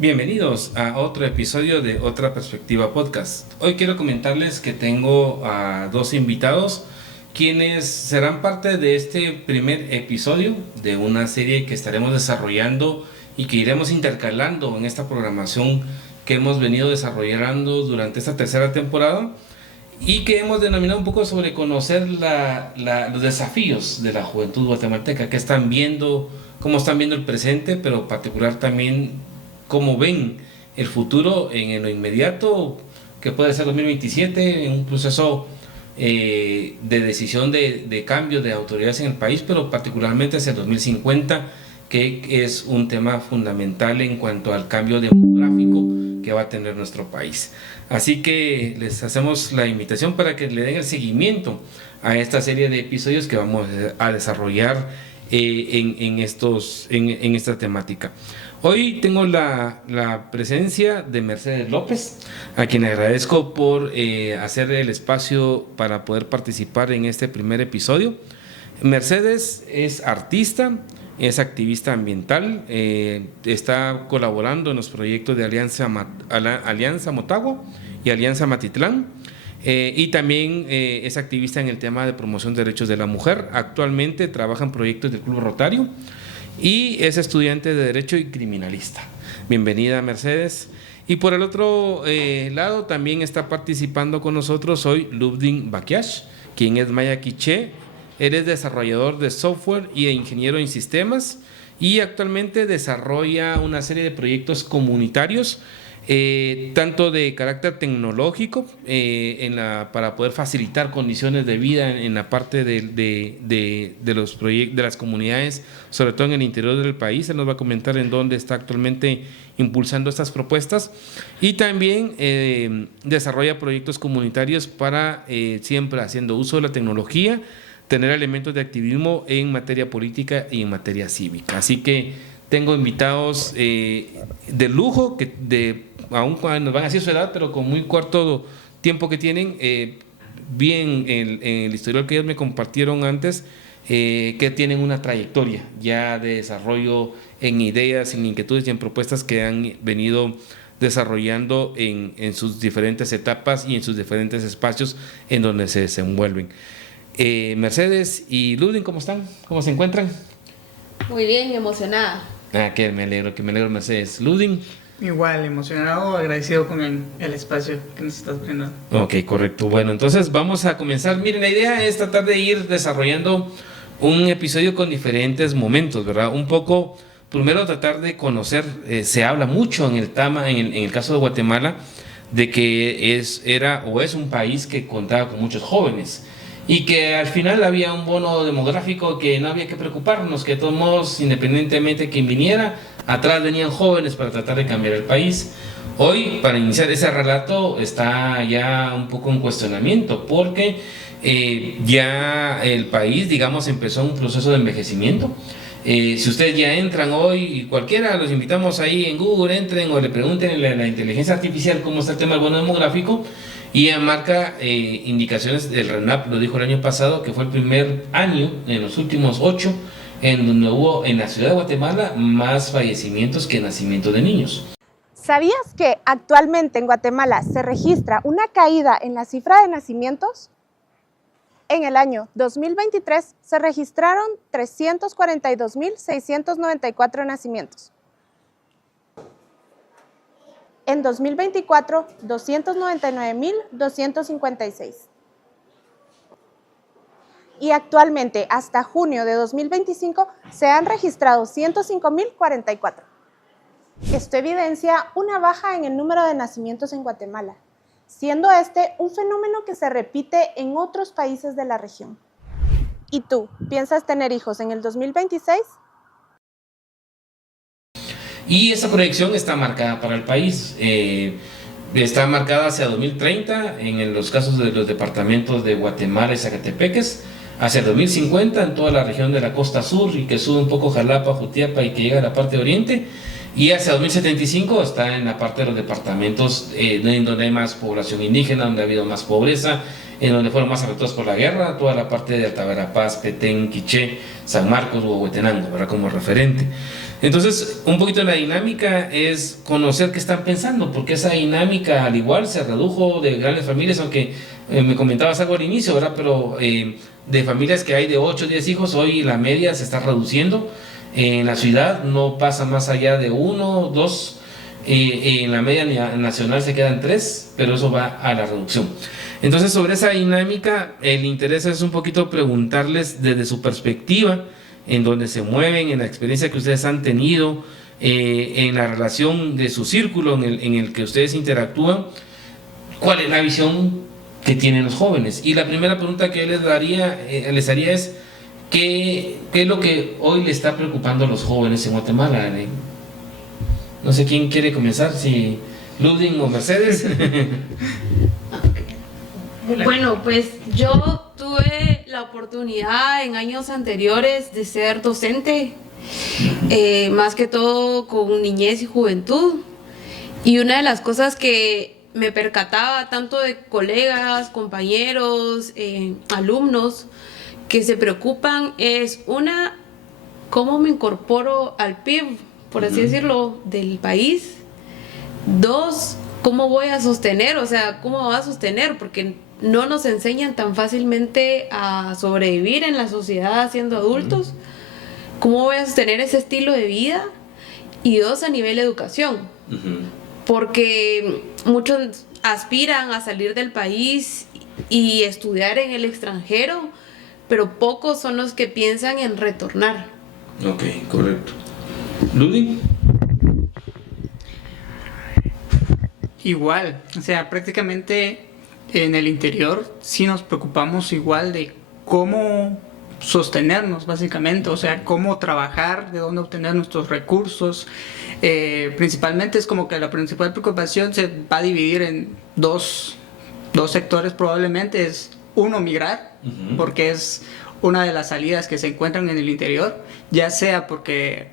Bienvenidos a otro episodio de Otra Perspectiva Podcast. Hoy quiero comentarles que tengo a dos invitados quienes serán parte de este primer episodio de una serie que estaremos desarrollando y que iremos intercalando en esta programación que hemos venido desarrollando durante esta tercera temporada y que hemos denominado un poco sobre conocer los desafíos de la juventud guatemalteca, que están viendo, cómo están viendo el presente, pero particular también cómo ven el futuro en lo inmediato, que puede ser 2027, en un proceso de decisión de cambio de autoridades en el país, pero particularmente hacia el 2050, que es un tema fundamental en cuanto al cambio demográfico que va a tener nuestro país. Así que les hacemos la invitación para que le den el seguimiento a esta serie de episodios que vamos a desarrollar en esta temática. Hoy tengo la presencia de Mercedes López, a quien agradezco por hacer el espacio para poder participar en este primer episodio. Mercedes es artista, es activista ambiental, está colaborando en los proyectos de Alianza Motagua y Alianza Matitlán, y también es activista en el tema de promoción de derechos de la mujer. Actualmente trabaja en proyectos del Club Rotario y es estudiante de Derecho y criminalista. Bienvenida, Mercedes. Y por el otro lado también está participando con nosotros hoy Ludwig Bakiash, quien es maya quiché. Eres desarrollador de software y ingeniero en sistemas y actualmente desarrolla una serie de proyectos comunitarios, tanto de carácter tecnológico para poder facilitar condiciones de vida en la parte de los proyectos de las comunidades, sobre todo en el interior del país. Él nos va a comentar en dónde está actualmente impulsando estas propuestas, y también desarrolla proyectos comunitarios para siempre haciendo uso de la tecnología, tener elementos de activismo en materia política y en materia cívica. Así que tengo invitados de lujo, aún nos van a decir su edad, pero con muy corto tiempo que tienen, bien en el historial que ellos me compartieron antes, que tienen una trayectoria ya de desarrollo en ideas, en inquietudes y en propuestas que han venido desarrollando en sus diferentes etapas y en sus diferentes espacios en donde se desenvuelven. Mercedes y Ludwig, ¿cómo están? ¿Cómo se encuentran? Muy bien, emocionada. Que me alegro, Mercedes. Ludwig. Igual, emocionado, agradecido con el espacio que nos estás brindando. Ok, correcto. Bueno, entonces vamos a comenzar. Miren, la idea es tratar de ir desarrollando un episodio con diferentes momentos, ¿verdad? Un poco, primero tratar de conocer, se habla mucho en el caso de Guatemala, de que es un país que contaba con muchos jóvenes, y que al final había un bono demográfico que no había que preocuparnos, que de todos modos, independientemente de quien viniera, atrás venían jóvenes para tratar de cambiar el país. Hoy, para iniciar ese relato, está ya un poco en cuestionamiento, porque ya el país, digamos, empezó un proceso de envejecimiento. Si ustedes ya entran hoy, cualquiera, los invitamos ahí en Google, entren o le pregunten a la inteligencia artificial cómo está el tema del bono demográfico, y ella marca indicaciones del RENAP, lo dijo el año pasado, que fue el primer año en los últimos 8 en donde hubo en la ciudad de Guatemala más fallecimientos que nacimientos de niños. ¿Sabías que actualmente en Guatemala se registra una caída en la cifra de nacimientos? En el año 2023 se registraron 342.694 nacimientos. En 2024, 299.256. Y actualmente, hasta junio de 2025, se han registrado 105.044. Esto evidencia una baja en el número de nacimientos en Guatemala, siendo este un fenómeno que se repite en otros países de la región. ¿Y tú, piensas tener hijos en el 2026? Y esta proyección está marcada para el país, está marcada hacia 2030 en los casos de los departamentos de Guatemala y Zacatepeques, hacia 2050 en toda la región de la costa sur y que sube un poco Jalapa, Jutiapa y que llega a la parte oriente, y hacia 2075 está en la parte de los departamentos en donde hay más población indígena, donde ha habido más pobreza, en donde fueron más afectados por la guerra, toda la parte de Alta Verapaz, Petén, Quiché, San Marcos, Huehuetenango, ¿verdad? Como referente. Entonces, un poquito la dinámica es conocer qué están pensando, porque esa dinámica al igual se redujo de grandes familias, aunque me comentabas algo al inicio, ¿verdad? Pero de familias que hay de 8 o 10 hijos, hoy la media se está reduciendo. En la ciudad no pasa más allá de 1, 2, en la media nacional se quedan 3, pero eso va a la reducción. Entonces, sobre esa dinámica, el interés es un poquito preguntarles desde su perspectiva, en donde se mueven, en la experiencia que ustedes han tenido, en la relación de su círculo en el que ustedes interactúan, cuál es la visión que tienen los jóvenes. Y la primera pregunta que yo les haría es, ¿qué es lo que hoy le está preocupando a los jóvenes en Guatemala? No sé quién quiere comenzar, si Ludwig o Mercedes. Bueno, pues yo tuve la oportunidad en años anteriores de ser docente, más que todo con niñez y juventud. Y una de las cosas que me percataba tanto de colegas, compañeros, alumnos que se preocupan es una, cómo me incorporo al PIB, por así decirlo, del país. 2, cómo voy a sostener, o sea, cómo va a sostener, porque no nos enseñan tan fácilmente a sobrevivir en la sociedad siendo adultos. ¿Cómo voy a sostener ese estilo de vida? Y 2, a nivel de educación. Porque muchos aspiran a salir del país y estudiar en el extranjero, pero pocos son los que piensan en retornar. Ok, correcto. ¿Ludwig? Igual, o sea, prácticamente en el interior sí nos preocupamos igual de cómo sostenernos básicamente, o sea, cómo trabajar, de dónde obtener nuestros recursos. Principalmente es como que la principal preocupación se va a dividir en dos sectores probablemente. Es uno, migrar, porque es una de las salidas que se encuentran en el interior, ya sea porque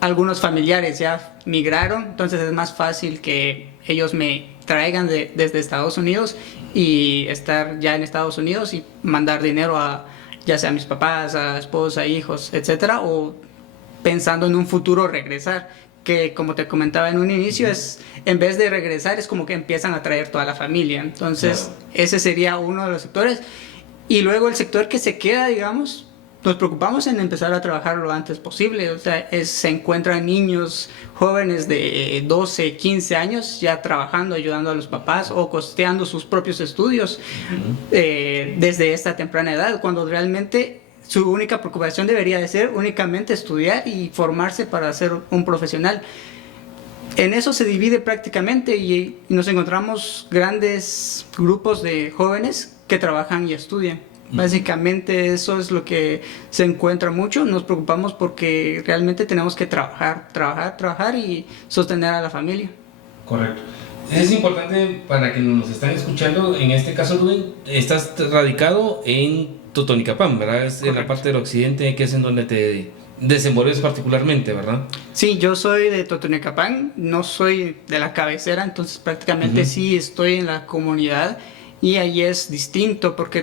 algunos familiares ya migraron, entonces es más fácil que ellos me traigan desde Estados Unidos y estar ya en Estados Unidos y mandar dinero a ya sea a mis papás, a esposa, hijos, etcétera, o pensando en un futuro regresar, que como te comentaba en un inicio, es en vez de regresar es como que empiezan a traer toda la familia. Entonces ese sería uno de los sectores. Y luego el sector que se queda, digamos, nos preocupamos en empezar a trabajar lo antes posible. O sea, se encuentran niños jóvenes de 12, 15 años ya trabajando, ayudando a los papás o costeando sus propios estudios desde esta temprana edad, cuando realmente su única preocupación debería de ser únicamente estudiar y formarse para ser un profesional. En eso se divide prácticamente y nos encontramos grandes grupos de jóvenes que trabajan y estudian. Básicamente eso es lo que se encuentra mucho. Nos preocupamos porque realmente tenemos que trabajar y sostener a la familia. Correcto. Es importante para quienes nos están escuchando, en este caso, Ludwig, estás radicado en Totonicapán, ¿verdad? Es en la parte del occidente, que es en donde te desenvuelves particularmente, ¿verdad? Sí, yo soy de Totonicapán, no soy de la cabecera, entonces prácticamente sí estoy en la comunidad y ahí es distinto porque,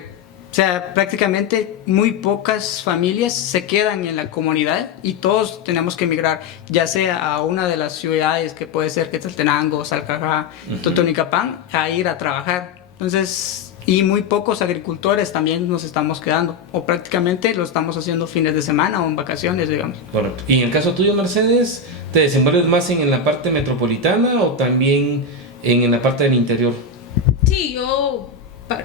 o sea, prácticamente muy pocas familias se quedan en la comunidad y todos tenemos que emigrar, ya sea a una de las ciudades que puede ser Quetzaltenango, Salcajá, Totonicapán, a ir a trabajar. Entonces, y muy pocos agricultores también nos estamos quedando, o prácticamente lo estamos haciendo fines de semana o en vacaciones, digamos. Correcto. Y en el caso tuyo, Mercedes, ¿te desenvuelves más en la parte metropolitana o también en la parte del interior? Sí, yo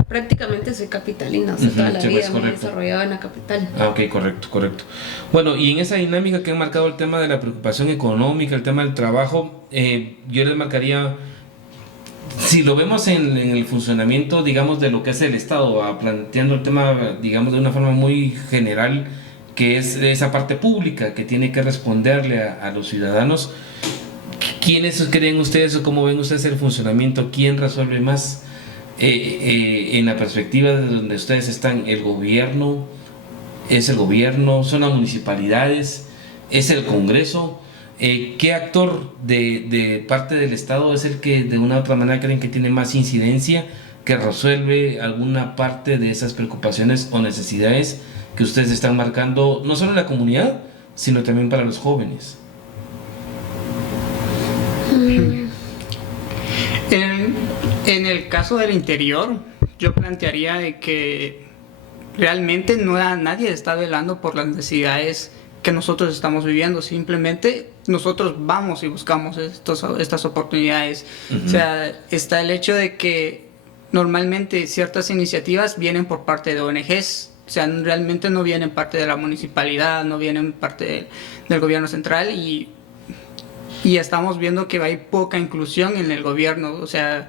prácticamente soy capitalina, o sea, toda la vida me he desarrollado en la capital. Ah, ok, correcto. Bueno, y en esa dinámica que han marcado el tema de la preocupación económica, el tema del trabajo, yo les marcaría, si lo vemos en el funcionamiento, digamos, de lo que es el Estado, planteando el tema, digamos, de una forma muy general, que es esa parte pública que tiene que responderle a los ciudadanos, ¿quiénes creen ustedes o cómo ven ustedes el funcionamiento? ¿Quién resuelve más? En la perspectiva de donde ustedes están, ¿el gobierno? ¿Es el gobierno? ¿Son las municipalidades? ¿Es el Congreso? ¿Qué actor de parte del Estado es el que de una u otra manera creen que tiene más incidencia, que resuelve alguna parte de esas preocupaciones o necesidades que ustedes están marcando, no solo en la comunidad, sino también para los jóvenes? En el caso del interior, yo plantearía de que realmente nadie está velando por las necesidades que nosotros estamos viviendo, simplemente nosotros vamos y buscamos estas oportunidades. O sea, está el hecho de que normalmente ciertas iniciativas vienen por parte de ONGs, o sea, realmente no vienen parte de la municipalidad, no vienen parte del gobierno central, y estamos viendo que hay poca inclusión en el gobierno, o sea,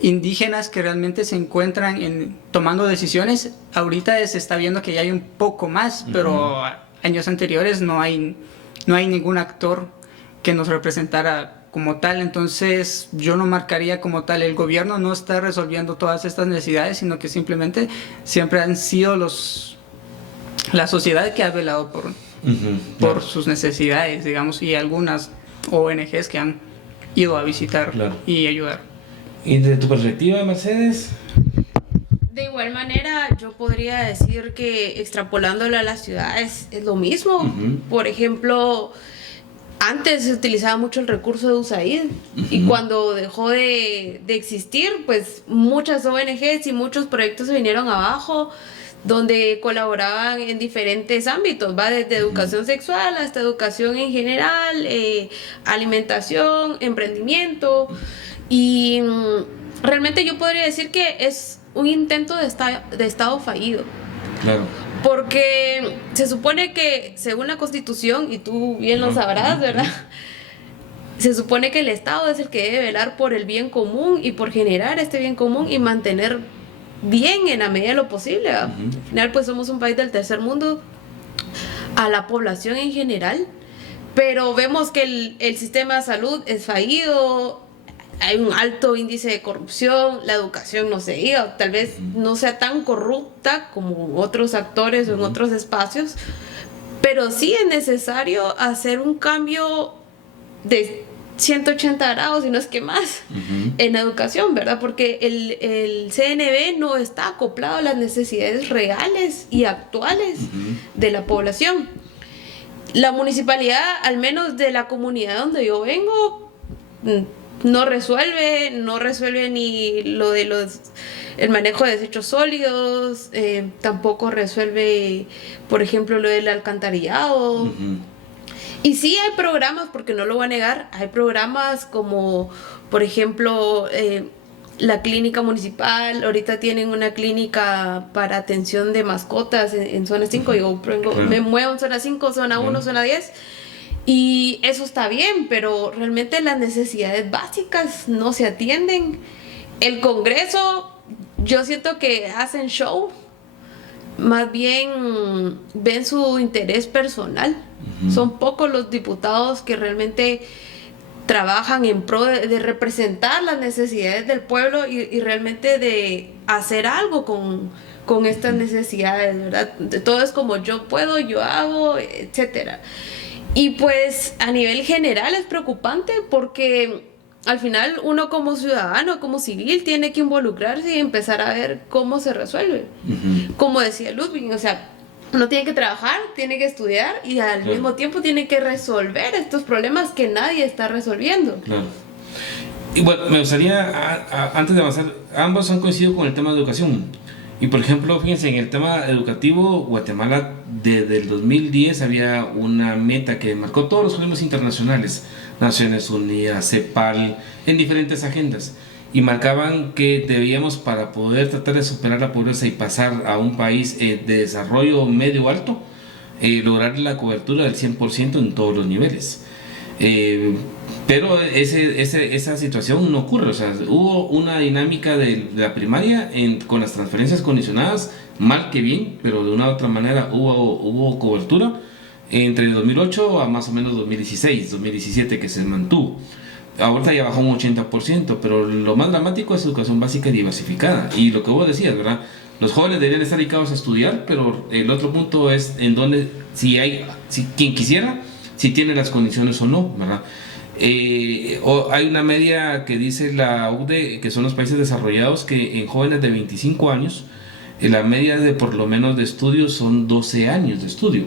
indígenas que realmente se encuentran tomando decisiones. Ahorita se está viendo que ya hay un poco más, pero años anteriores no hay ningún actor que nos representara como tal. Entonces yo no marcaría como tal, el gobierno no está resolviendo todas estas necesidades, sino que simplemente siempre han sido la sociedad que ha velado por sus necesidades, digamos, y algunas ONGs que han ido a visitar y ayudar. ¿Y desde tu perspectiva, Mercedes? De igual manera, yo podría decir que extrapolándolo a las ciudades es lo mismo. Por ejemplo, antes se utilizaba mucho el recurso de USAID, y cuando dejó de existir, pues muchas ONGs y muchos proyectos se vinieron abajo, donde colaboraban en diferentes ámbitos, va desde educación sexual hasta educación en general, alimentación, emprendimiento, y realmente yo podría decir que es un intento de Estado fallido. Claro. Porque se supone que, según la Constitución, y tú bien lo sabrás, ¿verdad? Se supone que el Estado es el que debe velar por el bien común y por generar este bien común y mantener bien en la medida de lo posible. Al final, pues somos un país del tercer mundo a la población en general, pero vemos que el sistema de salud es fallido. Hay un alto índice de corrupción, la educación no se diga, tal vez no sea tan corrupta como otros actores o en otros espacios, pero sí es necesario hacer un cambio de 180 grados, y no es que más, en la educación, ¿verdad? Porque el CNB no está acoplado a las necesidades reales y actuales de la población. La municipalidad, al menos de la comunidad donde yo vengo, no resuelve ni lo de el manejo de desechos sólidos, tampoco resuelve, por ejemplo, lo del alcantarillado. Y sí hay programas, porque no lo voy a negar, hay programas como, por ejemplo, la clínica municipal. Ahorita tienen una clínica para atención de mascotas en zona 5, me muevo en zona 5, zona 1, zona 10. Y eso está bien, pero realmente las necesidades básicas no se atienden. El Congreso, yo siento que hacen show, más bien ven su interés personal. Son pocos los diputados que realmente trabajan en pro de representar las necesidades del pueblo y realmente de hacer algo con estas necesidades, ¿verdad? Todo es como yo puedo, yo hago, etcétera. Y pues a nivel general es preocupante, porque al final uno como ciudadano, como civil, tiene que involucrarse y empezar a ver cómo se resuelve. Como decía Ludwig, o sea, uno tiene que trabajar, tiene que estudiar y al mismo tiempo tiene que resolver estos problemas que nadie está resolviendo. Claro. Y bueno, me gustaría, antes de avanzar, ambos han coincidido con el tema de educación. Y por ejemplo, fíjense, en el tema educativo, Guatemala desde el 2010 había una meta que marcó todos los organismos internacionales, Naciones Unidas, CEPAL, en diferentes agendas, y marcaban que debíamos, para poder tratar de superar la pobreza y pasar a un país de desarrollo medio alto, lograr la cobertura del 100% en todos los niveles. Pero esa situación no ocurre. O sea, hubo una dinámica de la primaria con las transferencias condicionadas, mal que bien, pero de una u otra manera hubo cobertura entre el 2008 a más o menos 2016, 2017, que se mantuvo. Ahorita ya bajó un 80%, pero lo más dramático es educación básica diversificada. Y lo que vos decías, ¿verdad? Los jóvenes deberían estar dedicados a estudiar, pero el otro punto es en donde, si quien quisiera, si tiene las condiciones o no, ¿verdad? Hay una media que dice la UCDE, que son los países desarrollados, que en jóvenes de 25 años, la media de por lo menos de estudio son 12 años de estudio,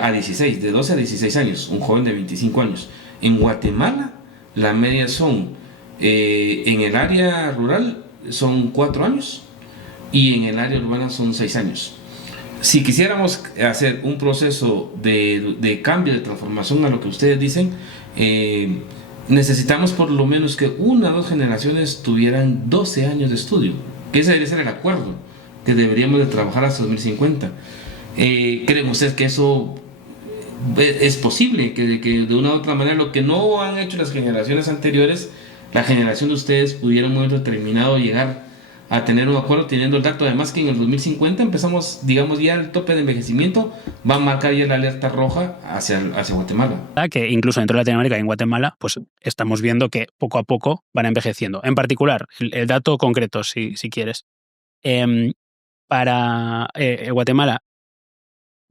a 16, de 12 a 16 años, un joven de 25 años. En Guatemala, la media son, en el área rural son 4 años y en el área urbana son 6 años. Si quisiéramos hacer un proceso de cambio, de transformación a lo que ustedes dicen, necesitamos por lo menos que 1 o 2 generaciones tuvieran 12 años de estudio, que ese debería ser el acuerdo, que deberíamos de trabajar hasta 2050. ¿Creen ustedes que eso es posible? Que de una u otra manera, lo que no han hecho las generaciones anteriores, la generación de ustedes pudiera en un momento determinado llegar a tener un acuerdo, teniendo el dato además que en el 2050 empezamos, digamos, ya el tope de envejecimiento va a marcar ya la alerta roja hacia Guatemala. Que incluso dentro de Latinoamérica y en Guatemala, pues estamos viendo que poco a poco van envejeciendo. En particular, el dato concreto, si quieres. Para Guatemala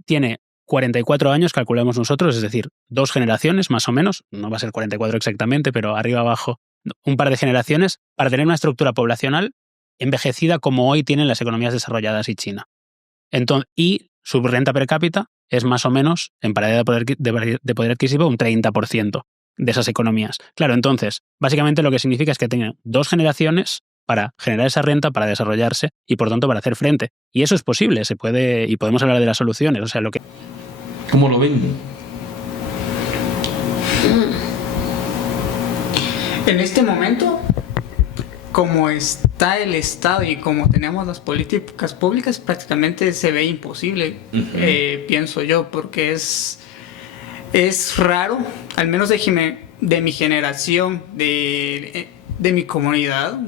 tiene 44 años, calculamos nosotros, es decir, 2 generaciones más o menos, no va a ser 44 exactamente, pero arriba abajo, un par de generaciones para tener una estructura poblacional envejecida como hoy tienen las economías desarrolladas y China. Entonces, y su renta per cápita es más o menos, en paridad de poder adquisitivo, un 30% de esas economías. Claro, entonces, básicamente lo que significa es que tienen 2 generaciones para generar esa renta, para desarrollarse y, por tanto, para hacer frente. Y eso es posible, se puede, y podemos hablar de las soluciones. O sea, lo que... ¿Cómo lo ven? En este momento, como está el Estado y como tenemos las políticas públicas, prácticamente se ve imposible, pienso yo, porque es raro, al menos de mi generación, de mi comunidad,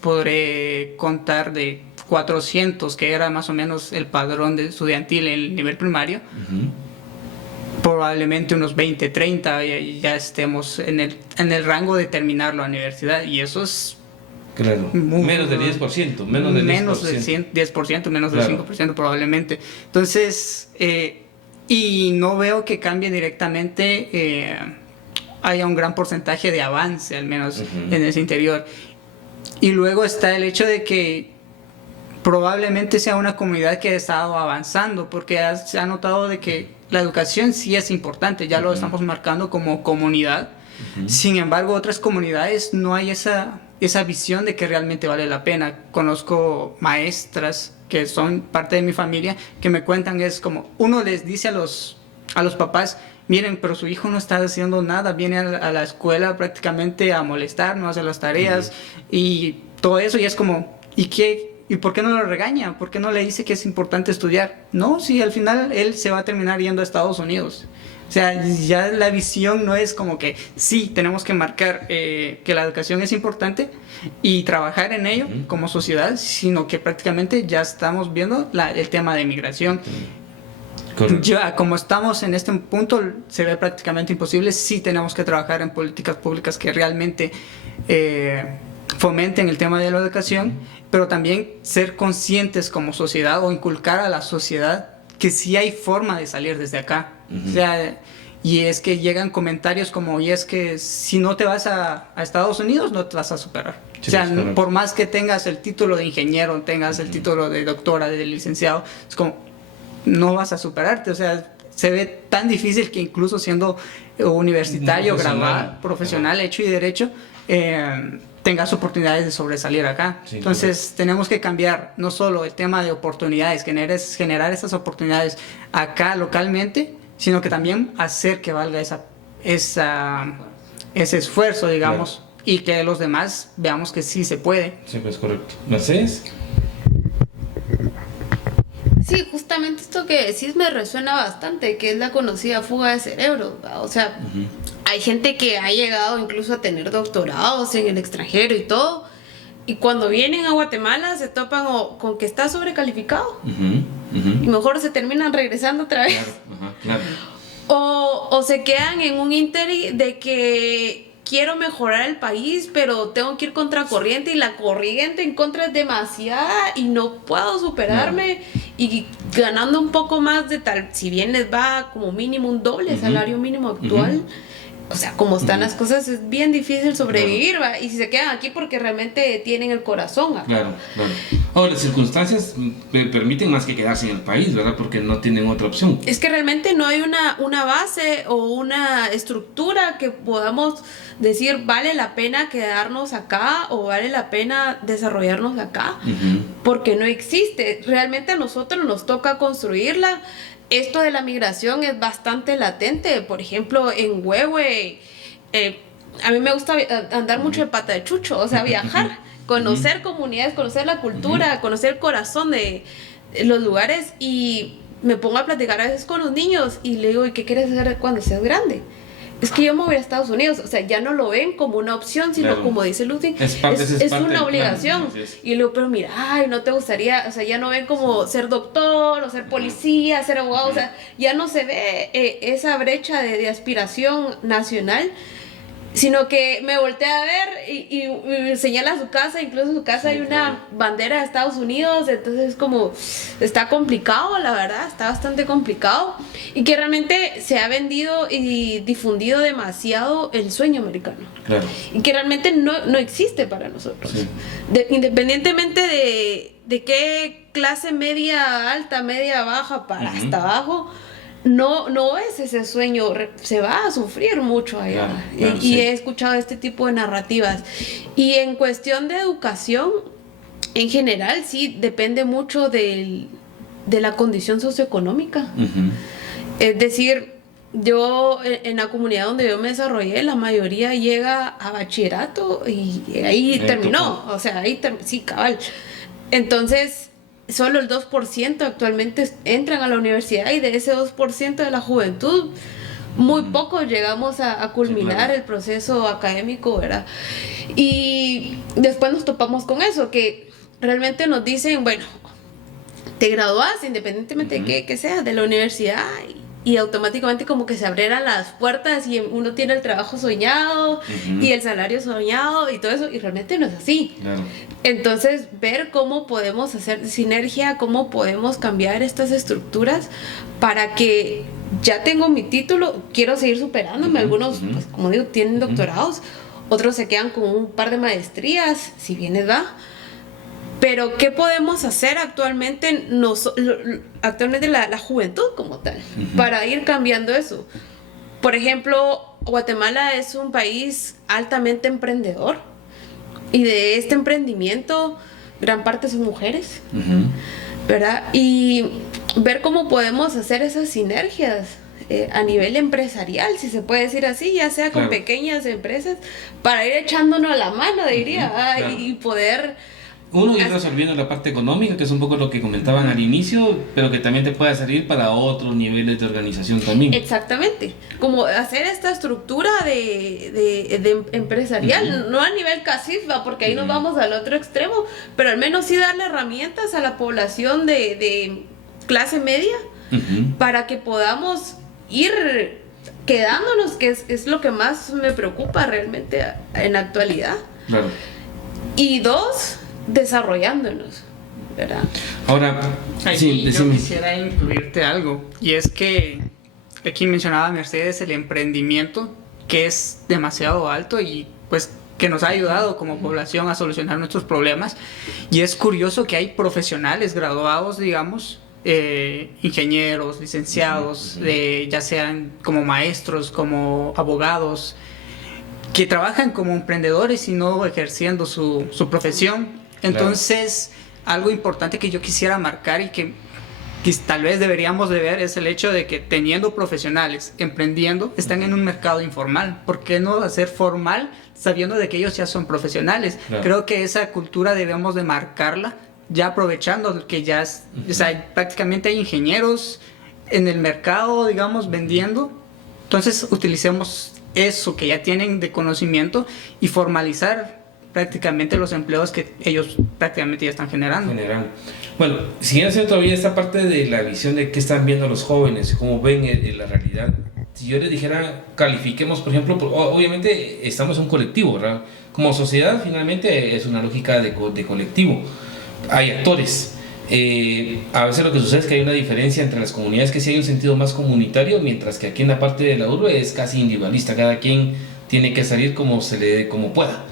podré contar de 400, que era más o menos el padrón de estudiantil en el nivel primario. Probablemente unos 20, 30 ya estemos en el rango de terminar la universidad, y eso es... Claro, menos del 10%, menos del 10%. Menos del 10%, menos del 5% probablemente. Entonces, y no veo que cambie directamente, haya un gran porcentaje de avance, al menos en ese interior. Y luego está el hecho de que probablemente sea una comunidad que ha estado avanzando, porque se ha notado de que la educación sí es importante, ya lo estamos marcando como comunidad. Sin embargo, otras comunidades no hay esa visión de que realmente vale la pena. Conozco maestras que son parte de mi familia que me cuentan, es como uno les dice a los papás, miren, pero su hijo no está haciendo nada, viene a la escuela prácticamente a molestar, no hace las tareas y todo eso, y es como, ¿y por qué no lo regaña? ¿Por qué no le dice que es importante estudiar? No, si al final él se va a terminar yendo a Estados Unidos. O sea, ya la visión no es como que sí, tenemos que marcar que la educación es importante y trabajar en ello como sociedad, sino que prácticamente ya estamos viendo el tema de migración. Ya, como estamos en este punto, se ve prácticamente imposible. Sí tenemos que trabajar en políticas públicas que realmente fomenten el tema de la educación, pero también ser conscientes como sociedad o inculcar a la sociedad que sí hay forma de salir desde acá. O sea, y es que llegan comentarios como, y es que si no te vas a Estados Unidos no te vas a superar. Sí, o sea, por más que tengas el título de ingeniero, tengas el título de doctora, de licenciado, es como, no vas a superarte. O sea, se ve tan difícil que incluso siendo universitario, graduado, profesional, hecho y derecho, tengas oportunidades de sobresalir acá. Sí, entonces tenemos que cambiar no solo el tema de oportunidades, generar esas oportunidades acá localmente, sino que también hacer que valga ese esfuerzo, digamos, y que los demás veamos que sí se puede. Sí, pues correcto. ¿Mercedes? Sí, justamente esto que decís me resuena bastante, que es la conocida fuga de cerebro. O sea, hay gente que ha llegado incluso a tener doctorados en el extranjero y todo, y cuando vienen a Guatemala se topan con que está sobrecalificado y mejor se terminan regresando otra vez. Claro. O se quedan en un ínter de que quiero mejorar el país, pero tengo que ir contracorriente y la corriente en contra es demasiada y no puedo superarme. Y ganando un poco más de tal, si bien les va como mínimo un doble salario mínimo actual, o sea, como están las cosas, es bien difícil sobrevivir, ¿va? Y si se quedan aquí porque realmente tienen el corazón acá. Claro. Ahora, las circunstancias permiten más que quedarse en el país, ¿verdad? Porque no tienen otra opción. Es que realmente no hay una base o una estructura que podamos decir vale la pena quedarnos acá o vale la pena desarrollarnos acá, porque no existe. Realmente a nosotros nos toca construirla. Esto de la migración es bastante latente. Por ejemplo, en Huehue, a mí me gusta andar mucho de pata de chucho, o sea, viajar, conocer comunidades, conocer la cultura, conocer el corazón de los lugares, y me pongo a platicar a veces con los niños y le digo, ¿y qué quieres hacer cuando seas grande? Es que yo me voy a Estados Unidos. O sea, ya no lo ven como una opción, sino como dice Ludwig, es una obligación. Y le digo, pero mira, ay, no te gustaría, o sea, ya no ven como ser doctor o ser policía, ser abogado, o sea, ya no se ve esa brecha de aspiración nacional, sino que me voltea a ver y señala su casa. Incluso en su casa hay una bandera de Estados Unidos. Entonces como está complicado, la verdad, está bastante complicado, y que realmente se ha vendido y difundido demasiado el sueño americano, y que realmente no existe para nosotros, independientemente de qué clase media alta, media baja, para hasta abajo. No es ese sueño, se va a sufrir mucho allá. Y he escuchado este tipo de narrativas. Y en cuestión de educación, en general, sí, depende mucho de la condición socioeconómica. Es decir, yo en la comunidad donde yo me desarrollé, la mayoría llega a bachillerato y ahí terminó. O sea, sí, cabal. Entonces, solo el 2% actualmente entran a la universidad, y de ese 2% de la juventud, muy pocos llegamos a culminar el proceso académico, ¿verdad? Y después nos topamos con eso, que realmente nos dicen, bueno, te gradúas independientemente de que sea de la universidad, y automáticamente como que se abrieran las puertas y uno tiene el trabajo soñado y el salario soñado y todo eso, y realmente no es así. Entonces, ver cómo podemos hacer sinergia, cómo podemos cambiar estas estructuras para que ya tengo mi título, quiero seguir superándome. Algunos, pues como digo, tienen doctorados, otros se quedan con un par de maestrías, si bien les va. Pero ¿qué podemos hacer actualmente, actualmente la juventud como tal, para ir cambiando eso? Por ejemplo, Guatemala es un país altamente emprendedor, y de este emprendimiento gran parte son mujeres, ¿verdad? Y ver cómo podemos hacer esas sinergias a nivel empresarial, si se puede decir así, ya sea con pequeñas empresas, para ir echándonos la mano, diría, y poder... Uno, ir resolviendo la parte económica, que es un poco lo que comentaban al inicio, pero que también te pueda servir para otros niveles de organización también. Exactamente, como hacer esta estructura de empresarial, no a nivel CACIF, porque ahí nos vamos al otro extremo, pero al menos sí darle herramientas a la población de clase media, para que podamos ir quedándonos, que es lo que más me preocupa realmente en la actualidad. Y dos, desarrollándonos, ¿verdad? Ahora, yo quisiera incluirte algo, y es que aquí mencionaba Mercedes el emprendimiento, que es demasiado alto y pues que nos ha ayudado como población a solucionar nuestros problemas. Y es curioso que hay profesionales graduados, digamos, ingenieros, licenciados, ya sean como maestros, como abogados, que trabajan como emprendedores y no ejerciendo su profesión. Entonces, algo importante que yo quisiera marcar y que tal vez deberíamos de ver es el hecho de que teniendo profesionales emprendiendo, están en un mercado informal. ¿Por qué no hacer formal sabiendo de que ellos ya son profesionales? Creo que esa cultura debemos de marcarla, ya aprovechando que ya o sea, prácticamente hay ingenieros en el mercado, digamos, vendiendo. Entonces, utilicemos eso que ya tienen de conocimiento y formalizar prácticamente los empleos que ellos prácticamente ya están generando. Bueno, siguiendo todavía esta parte de la visión de qué están viendo los jóvenes, cómo ven la realidad. Si yo les dijera, califiquemos, por ejemplo, obviamente estamos en un colectivo, ¿verdad? Como sociedad finalmente es una lógica de colectivo. Hay actores. A veces lo que sucede es que hay una diferencia entre las comunidades, que sí hay un sentido más comunitario, mientras que aquí en la parte de la urbe es casi individualista, cada quien tiene que salir como pueda.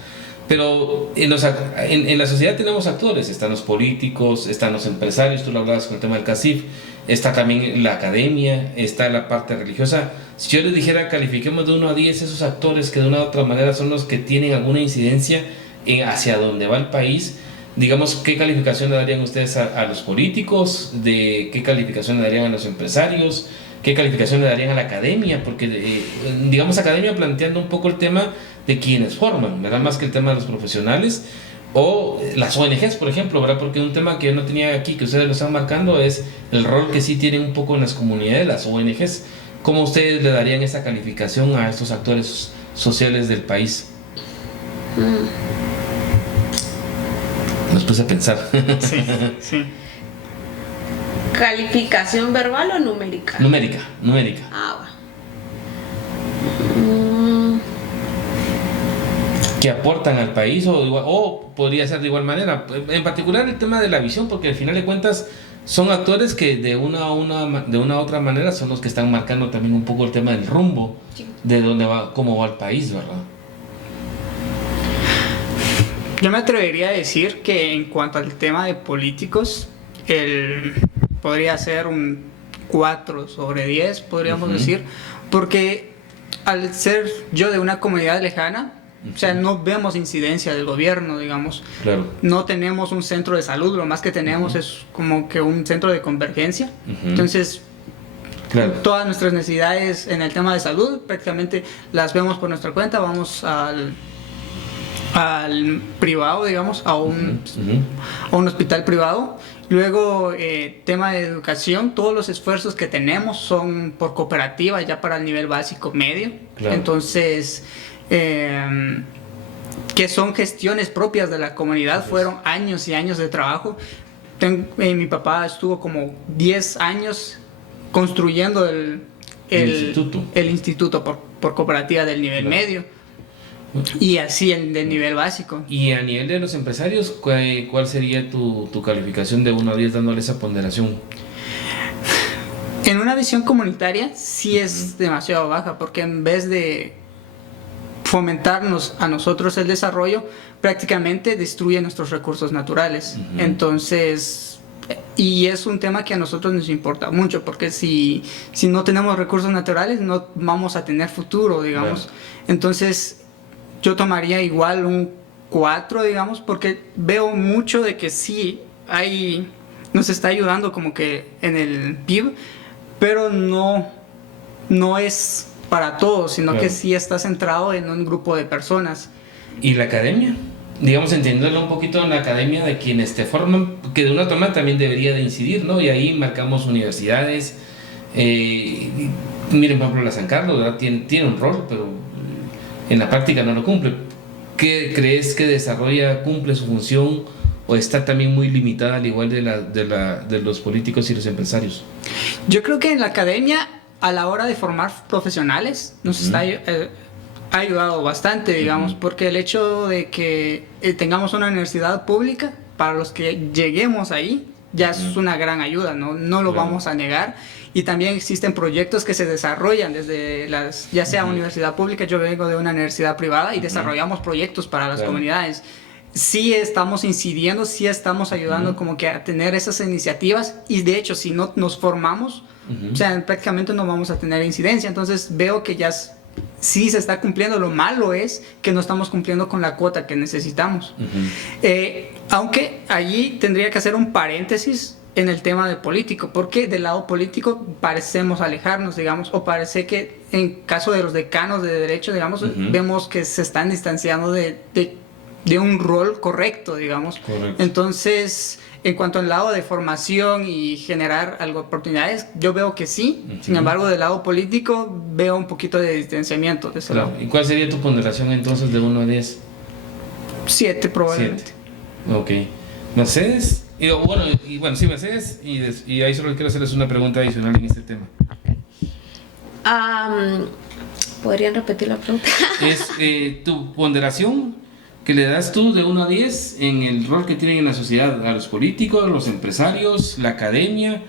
Pero en la sociedad tenemos actores, están los políticos, están los empresarios, tú lo hablabas con el tema del CACIF, está también la academia, está la parte religiosa. Si yo les dijera califiquemos de 1 a 10 esos actores que de una u otra manera son los que tienen alguna incidencia hacia dónde va el país, digamos, ¿qué calificación le darían ustedes a los políticos? ¿Qué calificación le darían a los empresarios? ¿Qué calificación le darían a la academia? Porque, digamos, academia planteando un poco el tema de quienes forman, ¿verdad? Más que el tema de los profesionales o las ONGs, por ejemplo, ¿verdad? Porque un tema que yo no tenía aquí, que ustedes lo están marcando, es el rol que sí tienen un poco en las comunidades, las ONGs. ¿Cómo ustedes le darían esa calificación a estos actores sociales del país? Nos puse a pensar. Sí, sí. ¿Calificación verbal o numérica? Numérica. Ah, va. Que aportan al país o podría ser de igual manera, en particular el tema de la visión, porque al final de cuentas son actores que de una u otra manera son los que están marcando también un poco el tema del rumbo, sí, de dónde va, cómo va el país, ¿verdad? Yo me atrevería a decir que en cuanto al tema de políticos, podría ser un 4 sobre 10, podríamos decir, porque al ser yo de una comunidad lejana, o sea, no vemos incidencia del gobierno, digamos. Claro. No tenemos un centro de salud, lo más que tenemos es como que un centro de convergencia. Entonces, claro, todas nuestras necesidades en el tema de salud prácticamente las vemos por nuestra cuenta. Vamos al privado, digamos, a un hospital privado. Luego, tema de educación, todos los esfuerzos que tenemos son por cooperativa ya para el nivel básico medio. Claro. Entonces, que son gestiones propias de la comunidad, fueron años y años de trabajo. Mi papá estuvo como 10 años construyendo el instituto por cooperativa del nivel medio. Y así del nivel básico. Y a nivel de los empresarios, ¿cuál sería tu calificación de 1 a 10 dándole esa ponderación? En una visión comunitaria sí es demasiado baja, porque en vez de fomentarnos a nosotros el desarrollo, prácticamente destruye nuestros recursos naturales. Entonces, y es un tema que a nosotros nos importa mucho, porque si no tenemos recursos naturales no vamos a tener futuro, digamos. Claro. Entonces, yo tomaría igual un 4, digamos, porque veo mucho de que sí nos está ayudando como que en el PIB, pero no es para todos, sino claro, que sí está centrado en un grupo de personas. ¿Y la academia? Digamos, entendiéndolo un poquito en la academia de quienes te forman, que de una forma también debería de incidir, ¿no? Y ahí marcamos universidades. Miren, por ejemplo, la San Carlos, ¿verdad? Tiene un rol, pero en la práctica no lo cumple. ¿Qué crees que cumple su función o está también muy limitada al igual de los políticos y los empresarios? Yo creo que en la academia, a la hora de formar profesionales, nos ha ayudado bastante, digamos, porque el hecho de que tengamos una universidad pública, para los que lleguemos ahí, ya es una gran ayuda, no lo vamos a negar. Y también existen proyectos que se desarrollan desde ya sea universidad pública, yo vengo de una universidad privada y desarrollamos proyectos para las comunidades. Sí estamos incidiendo, sí estamos ayudando como que a tener esas iniciativas, y de hecho si no nos formamos, o sea, prácticamente no vamos a tener incidencia. Entonces veo que ya sí se está cumpliendo. Lo malo es que no estamos cumpliendo con la cuota que necesitamos. Aunque allí tendría que hacer un paréntesis en el tema del político, porque del lado político parecemos alejarnos, digamos, o parece que en caso de los decanos de derecho, digamos, vemos que se están distanciando de un rol correcto, digamos. Correcto. Entonces, en cuanto al lado de formación y generar algo de oportunidades, yo veo que sí. Sin embargo, del lado político veo un poquito de distanciamiento de ese lado. ¿Y cuál sería tu ponderación entonces de 1 a 10? 7 probablemente. 7. Ok. Mercedes. Bueno, sí, Mercedes, y ahí solo quiero hacerles una pregunta adicional en este tema. ¿Podrían repetir la pregunta? Es tu ponderación que le das tú de 1 a 10 en el rol que tienen en la sociedad, a los políticos, los empresarios, la academia,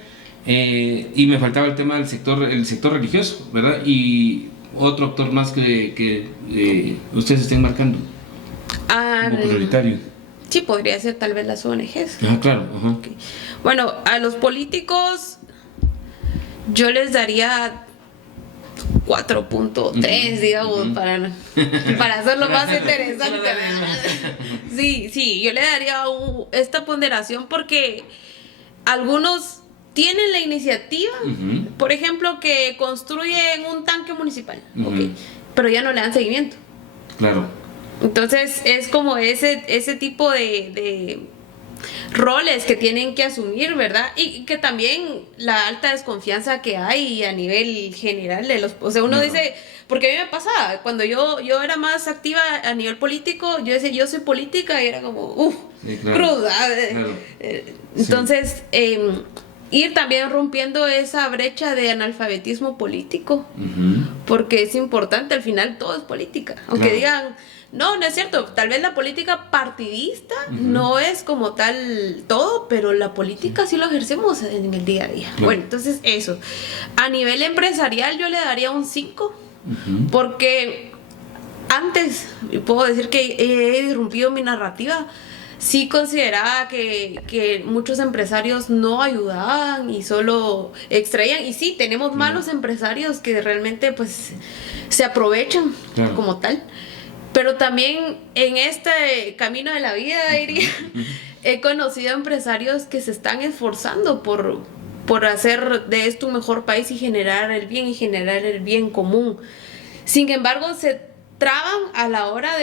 y me faltaba el tema del sector religioso, ¿verdad? Y otro actor más que ustedes estén marcando como prioritario. Sí, podría ser tal vez las ONGs. Ah, claro. Ajá. Okay. Bueno, a los políticos yo les daría 4.3, digamos, para hacerlo más interesante. Sí, yo le daría esta ponderación porque algunos tienen la iniciativa, por ejemplo, que construyen un tanque municipal, okay, pero ya no le dan seguimiento. Claro. Entonces es como ese tipo de roles que tienen que asumir, ¿verdad? Y que también la alta desconfianza que hay a nivel general de los... O sea, uno dice... Porque a mí me pasaba, cuando yo era más activa a nivel político, yo decía, yo soy política, y era como, sí, claro, cruda. Claro. Entonces, ir también rompiendo esa brecha de analfabetismo político, porque es importante, al final todo es política. Aunque digan... No es cierto, tal vez la política partidista no es como tal todo, pero la política sí lo ejercemos en el día a día. Bueno, entonces eso. A nivel empresarial yo le daría un 5, porque antes, puedo decir que he irrumpido mi narrativa, sí consideraba que muchos empresarios no ayudaban y solo extraían, y sí, tenemos malos empresarios que realmente pues se aprovechan como tal. Pero también en este camino de la vida, diría, he conocido empresarios que se están esforzando por hacer de esto un mejor país y generar el bien común. Sin embargo, se traban a la hora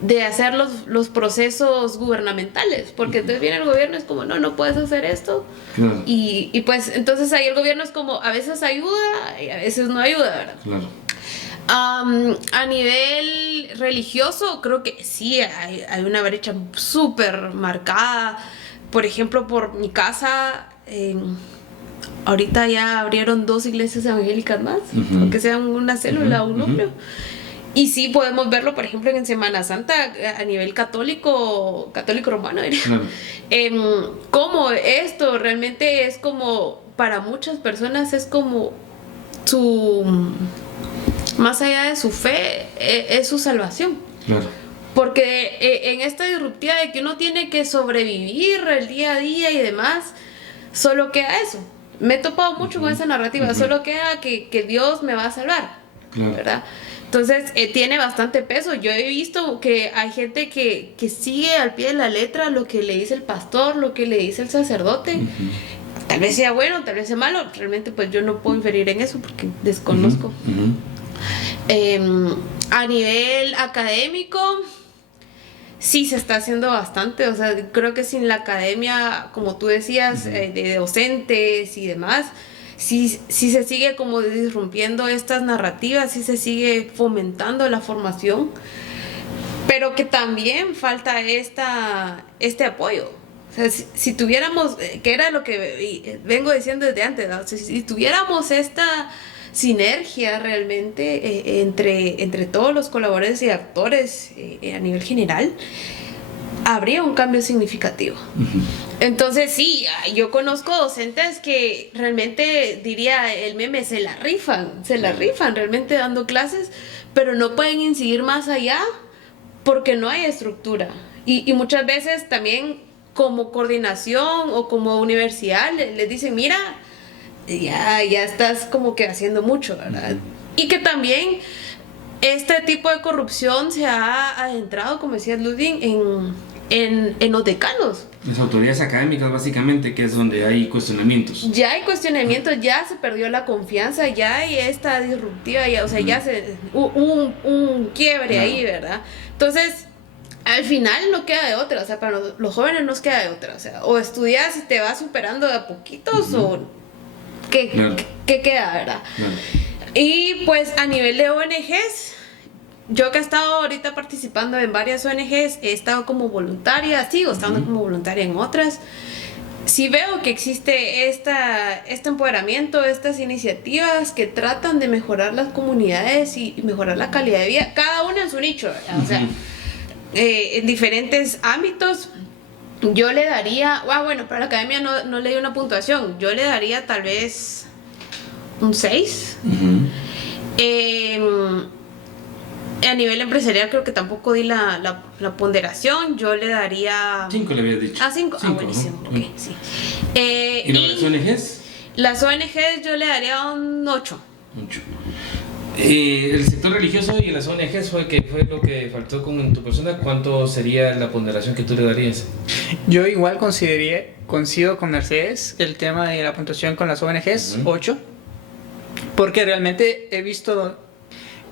de hacer los procesos gubernamentales, porque entonces viene el gobierno y es como, no puedes hacer esto. Claro. Y pues entonces ahí el gobierno es como, a veces ayuda y a veces no ayuda, ¿verdad? Claro. A nivel religioso creo que sí hay una brecha súper marcada. Por ejemplo, por mi casa ahorita ya abrieron 2 iglesias evangélicas más, aunque sean una célula o un núcleo. Y sí podemos verlo, por ejemplo, en Semana Santa a nivel católico romano, como esto realmente es como, para muchas personas es como su... Más allá de su fe, es su salvación. Claro. Porque en esta disruptiva de que uno tiene que sobrevivir el día a día y demás, solo queda eso. Me he topado mucho con esa narrativa, solo queda que Dios me va a salvar, ¿verdad? Entonces, tiene bastante peso. Yo he visto que hay gente que sigue al pie de la letra lo que le dice el pastor, lo que le dice el sacerdote. Tal vez sea bueno, tal vez sea malo. Realmente, pues yo no puedo inferir en eso porque desconozco. A nivel académico sí se está haciendo bastante, o sea, creo que sin la academia, como tú decías, de docentes y demás, sí se sigue como disrumpiendo estas narrativas, sí se sigue fomentando la formación, pero que también falta este apoyo. O sea, si tuviéramos, que era lo que vengo diciendo desde antes, ¿no? Si tuviéramos esta sinergia realmente entre todos los colaboradores y actores a nivel general, habría un cambio significativo. Entonces sí, yo conozco docentes que realmente, diría el meme, se la rifan realmente dando clases, pero no pueden incidir más allá porque no hay estructura. Y muchas veces también como coordinación o como universidad les dicen, mira, ya estás como que haciendo mucho, ¿verdad? Y que también este tipo de corrupción se ha adentrado, como decía Ludwig, en los decanos. Las autoridades académicas, básicamente, que es donde hay cuestionamientos. Ya hay cuestionamientos, ya se perdió la confianza, ya hay esta disruptiva, ya, o sea, ya se un quiebre ahí, ¿verdad? Entonces, al final no queda de otra, o sea, para los jóvenes no queda de otra, o sea, o estudias y te vas superando de a poquitos, o ¿qué queda, verdad? Y pues a nivel de ONGs, yo que he estado ahorita participando en varias ONGs, he estado como voluntaria, sigo estando como voluntaria en otras. Sí veo que existe este empoderamiento, estas iniciativas que tratan de mejorar las comunidades y mejorar la calidad de vida, cada una en su nicho, ¿verdad? O sea, en diferentes ámbitos, yo le daría, bueno, para la academia no le di una puntuación, yo le daría tal vez un 6. A nivel empresarial creo que tampoco di la ponderación, yo le daría... 5 le había dicho. 5. Buenísimo, ¿no? ok, sí. ¿Y las ONGs? Las ONGs yo le daría un 8. Mucho. El sector religioso y las ONGs fue lo que faltó en tu persona. ¿Cuánto sería la ponderación que tú le darías? Yo igual coincido con Mercedes el tema de la puntuación con las ONGs, 8, porque realmente he visto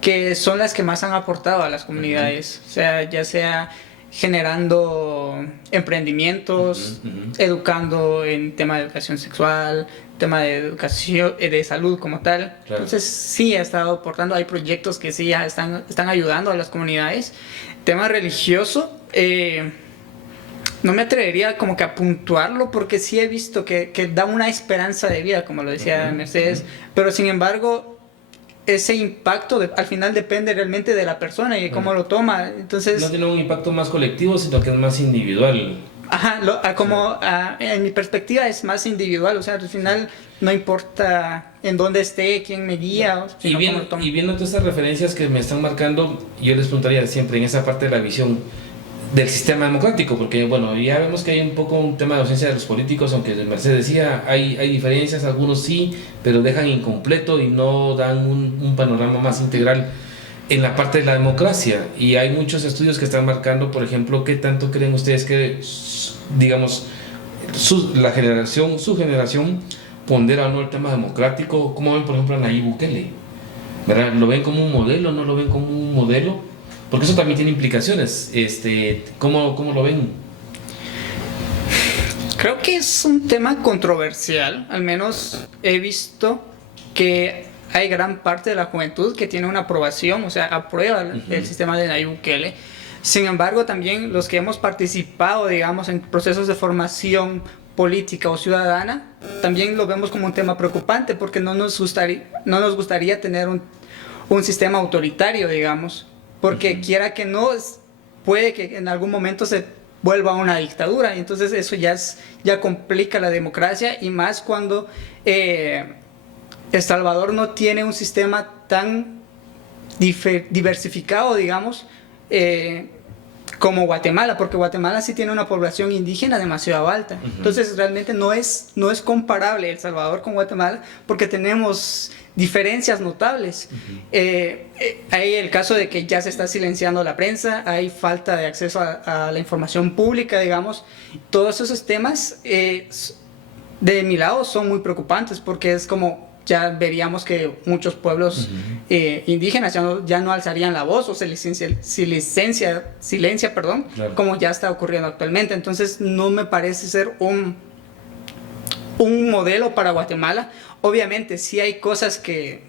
que son las que más han aportado a las comunidades, o sea, ya sea generando emprendimientos, educando en tema de educación sexual, tema de educación, de salud como tal. Claro. Entonces sí ha estado aportando, hay proyectos que sí ya están ayudando a las comunidades. Tema religioso, no me atrevería como que a puntuarlo porque sí he visto que da una esperanza de vida, como lo decía Mercedes, pero sin embargo ese impacto al final depende realmente de la persona y de cómo lo toma. Entonces, no tiene un impacto más colectivo, sino que es más individual. En mi perspectiva es más individual, o sea, al final no importa en dónde esté, quién me guía. Y viendo todas estas referencias que me están marcando, yo les preguntaría siempre en esa parte de la visión del sistema democrático, porque bueno, ya vemos que hay un tema de ausencia de los políticos, aunque Mercedes decía, hay diferencias, algunos sí, pero dejan incompleto y no dan un panorama más integral en la parte de la democracia. Y hay muchos estudios que están marcando, por ejemplo, qué tanto creen ustedes que, digamos, su generación pondera o no el tema democrático. ¿Cómo ven, por ejemplo, a Nayib Bukele? ¿Verdad? ¿Lo ven como un modelo? ¿No lo ven como un modelo? Porque eso también tiene implicaciones. ¿Cómo lo ven? Creo que es un tema controversial. Al menos he visto que hay gran parte de la juventud que tiene una aprobación, o sea, aprueba el sistema de Nayib Bukele. Sin embargo, también los que hemos participado, digamos, en procesos de formación política o ciudadana, también lo vemos como un tema preocupante porque no nos gustaría tener un sistema autoritario, digamos. Porque quiera que no, puede que en algún momento se vuelva una dictadura. Entonces eso ya complica la democracia, y más cuando El Salvador no tiene un sistema tan diversificado, digamos, como Guatemala, porque Guatemala sí tiene una población indígena demasiado alta. Entonces realmente no es comparable El Salvador con Guatemala porque tenemos diferencias notables. Hay el caso de que ya se está silenciando la prensa, hay falta de acceso a la información pública, digamos. Todos esos temas de mi lado son muy preocupantes porque es como ya veríamos que muchos pueblos indígenas ya no alzarían la voz o se silencia, claro, como ya está ocurriendo actualmente. Entonces no me parece ser un modelo para Guatemala. Obviamente sí hay cosas que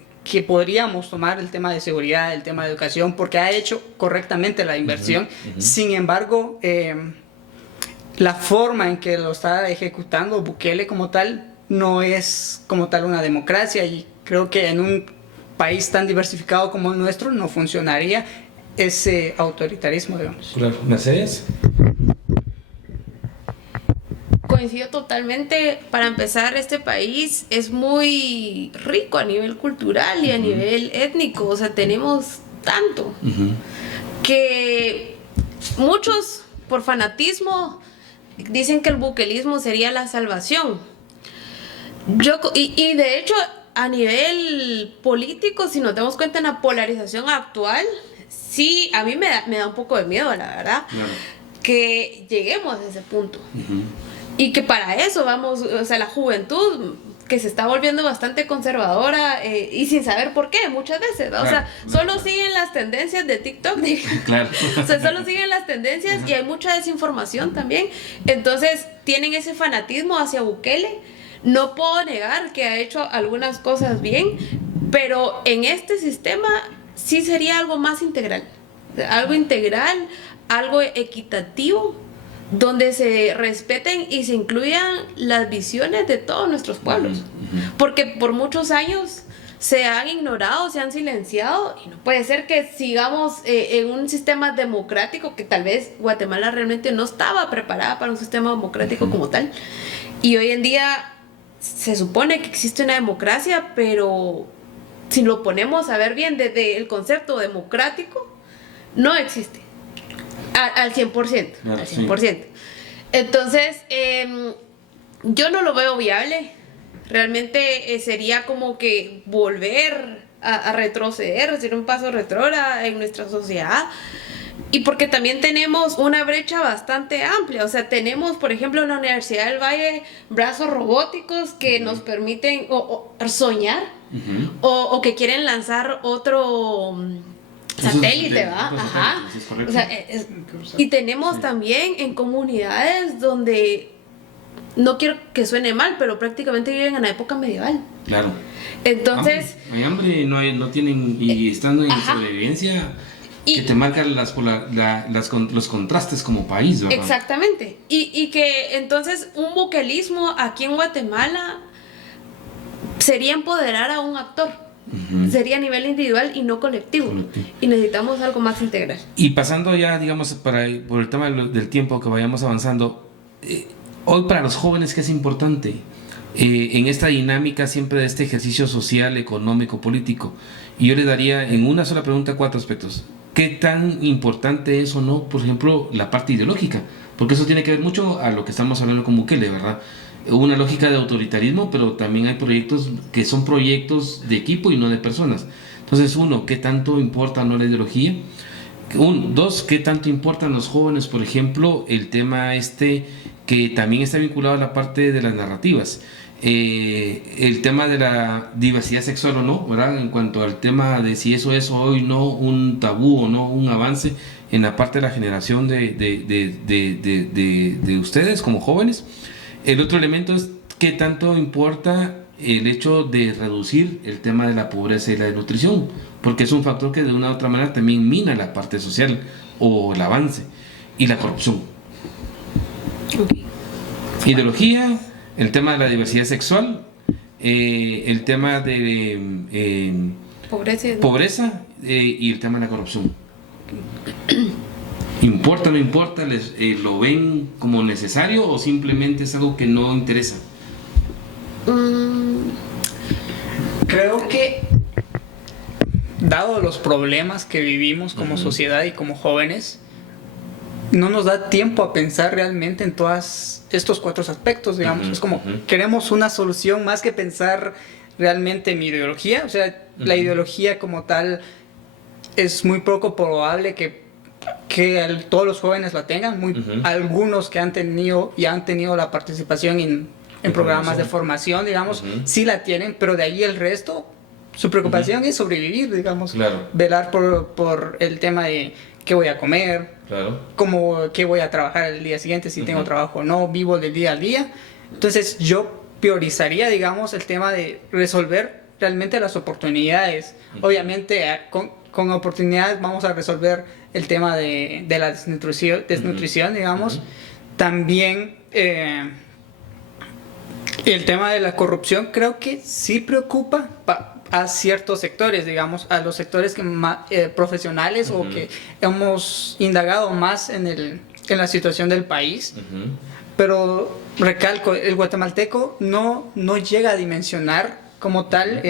podríamos tomar, el tema de seguridad, el tema de educación, porque ha hecho correctamente la inversión. Sin embargo, la forma en que lo está ejecutando Bukele como tal no es como tal una democracia, y creo que en un país tan diversificado como el nuestro no funcionaría ese autoritarismo, digamos. Claro. ¿Mercedes? Coincido totalmente. Para empezar, este país es muy rico a nivel cultural y a nivel étnico. O sea, tenemos tanto que muchos, por fanatismo, dicen que el bukelismo sería la salvación. Y de hecho, a nivel político, si nos damos cuenta en la polarización actual, sí, a mí me da un poco de miedo, la verdad, que lleguemos a ese punto. Y que para eso vamos, o sea, la juventud que se está volviendo bastante conservadora y sin saber por qué muchas veces, ¿no? O sea, solo siguen las tendencias de TikTok, o sea, solo siguen las tendencias y hay mucha desinformación también. Entonces tienen ese fanatismo hacia Bukele. No puedo negar que ha hecho algunas cosas bien, pero en este sistema sí sería algo más integral, algo equitativo, donde se respeten y se incluyan las visiones de todos nuestros pueblos. Porque por muchos años se han ignorado, se han silenciado, y no puede ser que sigamos en un sistema democrático, que tal vez Guatemala realmente no estaba preparada para un sistema democrático como tal, y hoy en día se supone que existe una democracia, pero si lo ponemos a ver bien desde el concepto democrático, no existe al 100%, al 100%. Sí. Entonces, yo no lo veo viable. Realmente sería como que volver a retroceder, hacer un paso retrógrado en nuestra sociedad. Y porque también tenemos una brecha bastante amplia. O sea, tenemos, por ejemplo, en la Universidad del Valle, brazos robóticos que nos permiten soñar, o que quieren lanzar otro satélite, ¿va? Ajá. O sea, y tenemos también en comunidades donde, no quiero que suene mal, pero prácticamente viven en la época medieval. Claro. Entonces, hay hambre, no tienen, y estando en sobrevivencia, que te marcan los contrastes como país, ¿verdad? Exactamente. Y que entonces un buquelismo aquí en Guatemala sería empoderar a un actor. Sería a nivel individual y no colectivo. Y necesitamos algo más integral. Y pasando ya, digamos, por el tema del tiempo, que vayamos avanzando, hoy para los jóvenes, ¿qué es importante? En esta dinámica siempre de este ejercicio social, económico, político. Y yo le daría en una sola pregunta 4 aspectos. ¿Qué tan importante es o no, por ejemplo, la parte ideológica? Porque eso tiene que ver mucho a lo que estamos hablando con Bukele, ¿verdad? Una lógica de autoritarismo, pero también hay proyectos que son proyectos de equipo y no de personas. Entonces, 1, ¿qué tanto importa no la ideología? 2, ¿qué tanto importan los jóvenes, por ejemplo, el tema que también está vinculado a la parte de las narrativas? El tema de la diversidad sexual o no, ¿verdad? En cuanto al tema de si eso es hoy no un tabú o no un avance en la parte de la generación de ustedes como jóvenes. El otro elemento es qué tanto importa el hecho de reducir el tema de la pobreza y la desnutrición, porque es un factor que de una u otra manera también mina la parte social o el avance, y la corrupción. Ideología, el tema de la diversidad sexual, el tema de pobreza y el tema de la corrupción. ¿Importa o no importa? ¿Lo ven como necesario o simplemente es algo que no interesa? Creo que, dado los problemas que vivimos como sociedad y como jóvenes, no nos da tiempo a pensar realmente en todos estos 4 aspectos, digamos. Es como, queremos una solución más que pensar realmente en mi ideología. O sea, la ideología como tal es muy poco probable que todos los jóvenes la tengan. Algunos que han tenido la participación en programas de formación, digamos, sí la tienen, pero de ahí el resto, su preocupación es sobrevivir, digamos. Claro. Velar por el tema de qué voy a comer, claro, qué voy a trabajar el día siguiente, si tengo trabajo o no, vivo del día al día. Entonces yo priorizaría, digamos, el tema de resolver realmente las oportunidades. Obviamente con oportunidades vamos a resolver el tema de la desnutrición, digamos. También el tema de la corrupción creo que sí preocupa a ciertos sectores, digamos, a los sectores que profesionales o que hemos indagado más en la situación del país. Pero recalco, el guatemalteco no llega a dimensionar como tal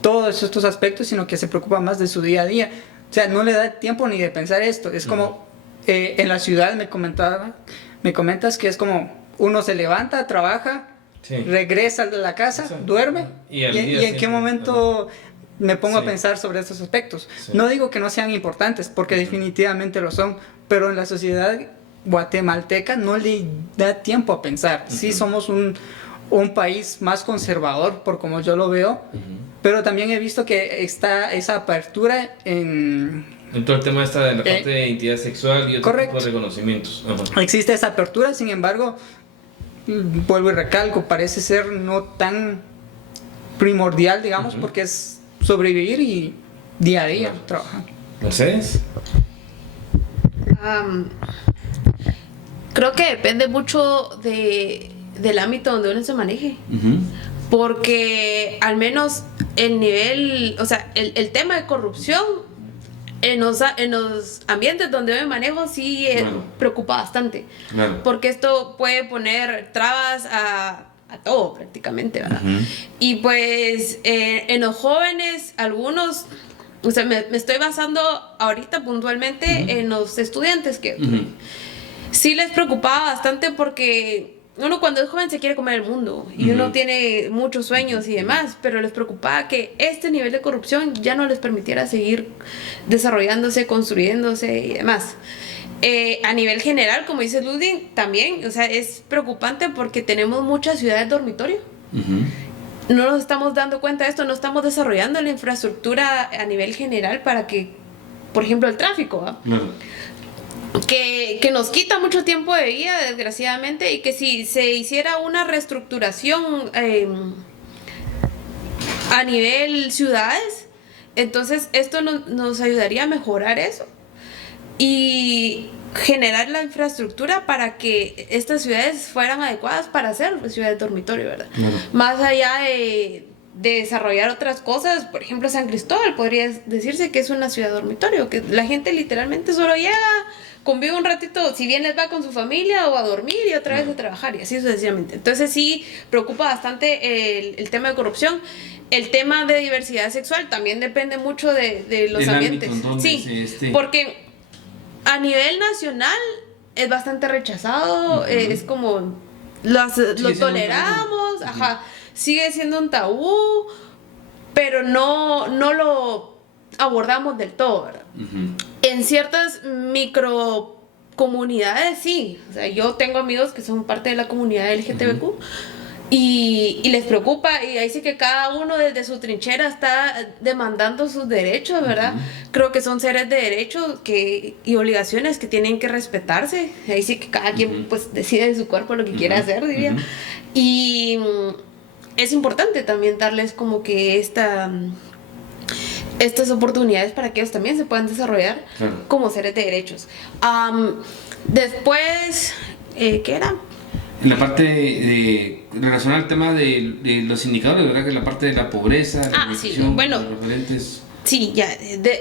todos estos aspectos, sino que se preocupa más de su día a día. O sea, no le da tiempo ni de pensar esto. Es como en la ciudad me comentas que es como uno se levanta, trabaja, regresa a la casa, duerme, y en qué momento me pongo a pensar sobre estos aspectos. No digo que no sean importantes, porque definitivamente lo son, pero en la sociedad guatemalteca no le da tiempo a pensar. Sí somos un país más conservador, por como yo lo veo, pero también he visto que está esa apertura en todo el tema de la parte de identidad sexual y otro tipo de reconocimientos. Existe esa apertura, sin embargo, vuelvo y recalco, parece ser no tan primordial, digamos, porque es sobrevivir y día a día trabajar. ¿Mercedes? Creo que depende mucho del ámbito donde uno se maneje. Porque al menos el nivel, o sea, el tema de corrupción en los ambientes donde yo me manejo sí preocupa bastante. Claro. Porque esto puede poner trabas a todo prácticamente, ¿verdad? Y pues en los jóvenes, algunos, o sea, me estoy basando ahorita puntualmente en los estudiantes que sí les preocupaba bastante porque uno cuando es joven se quiere comer el mundo y uno tiene muchos sueños y demás, pero les preocupaba que este nivel de corrupción ya no les permitiera seguir desarrollándose, construyéndose y demás. A nivel general, como dice Ludwig, también, o sea, es preocupante porque tenemos muchas ciudades dormitorio. No nos estamos dando cuenta de esto, no estamos desarrollando la infraestructura a nivel general para que, por ejemplo, el tráfico, que nos quita mucho tiempo de vida, desgraciadamente, y que si se hiciera una reestructuración a nivel ciudades, entonces esto nos ayudaría a mejorar eso y generar la infraestructura para que estas ciudades fueran adecuadas para ser ciudades dormitorio, ¿verdad? Más allá de desarrollar otras cosas, por ejemplo, San Cristóbal podría decirse que es una ciudad dormitorio, que la gente literalmente solo llega, convive un ratito, si bien les va con su familia o a dormir y otra vez a trabajar y así sucesivamente. Entonces sí preocupa bastante el tema de corrupción. El tema de diversidad sexual también depende mucho de los ambientes. Sí, porque a nivel nacional es bastante rechazado, es como lo toleramos, sigue siendo un tabú, pero no lo abordamos del todo, ¿verdad? En ciertas microcomunidades sí, o sea, yo tengo amigos que son parte de la comunidad LGTBQ y les preocupa, y ahí sí que cada uno desde su trinchera está demandando sus derechos, ¿verdad? Creo que son seres de derechos y obligaciones que tienen que respetarse. Ahí sí que cada quien pues decide de su cuerpo lo que quiera hacer, diría. Y es importante también darles como que estas oportunidades para que ellos también se puedan desarrollar como seres de derechos. Después, ¿qué era? En la parte relacionada al tema de los indicadores, ¿verdad? Que la parte de la pobreza, bueno, los referentes. Sí, ya,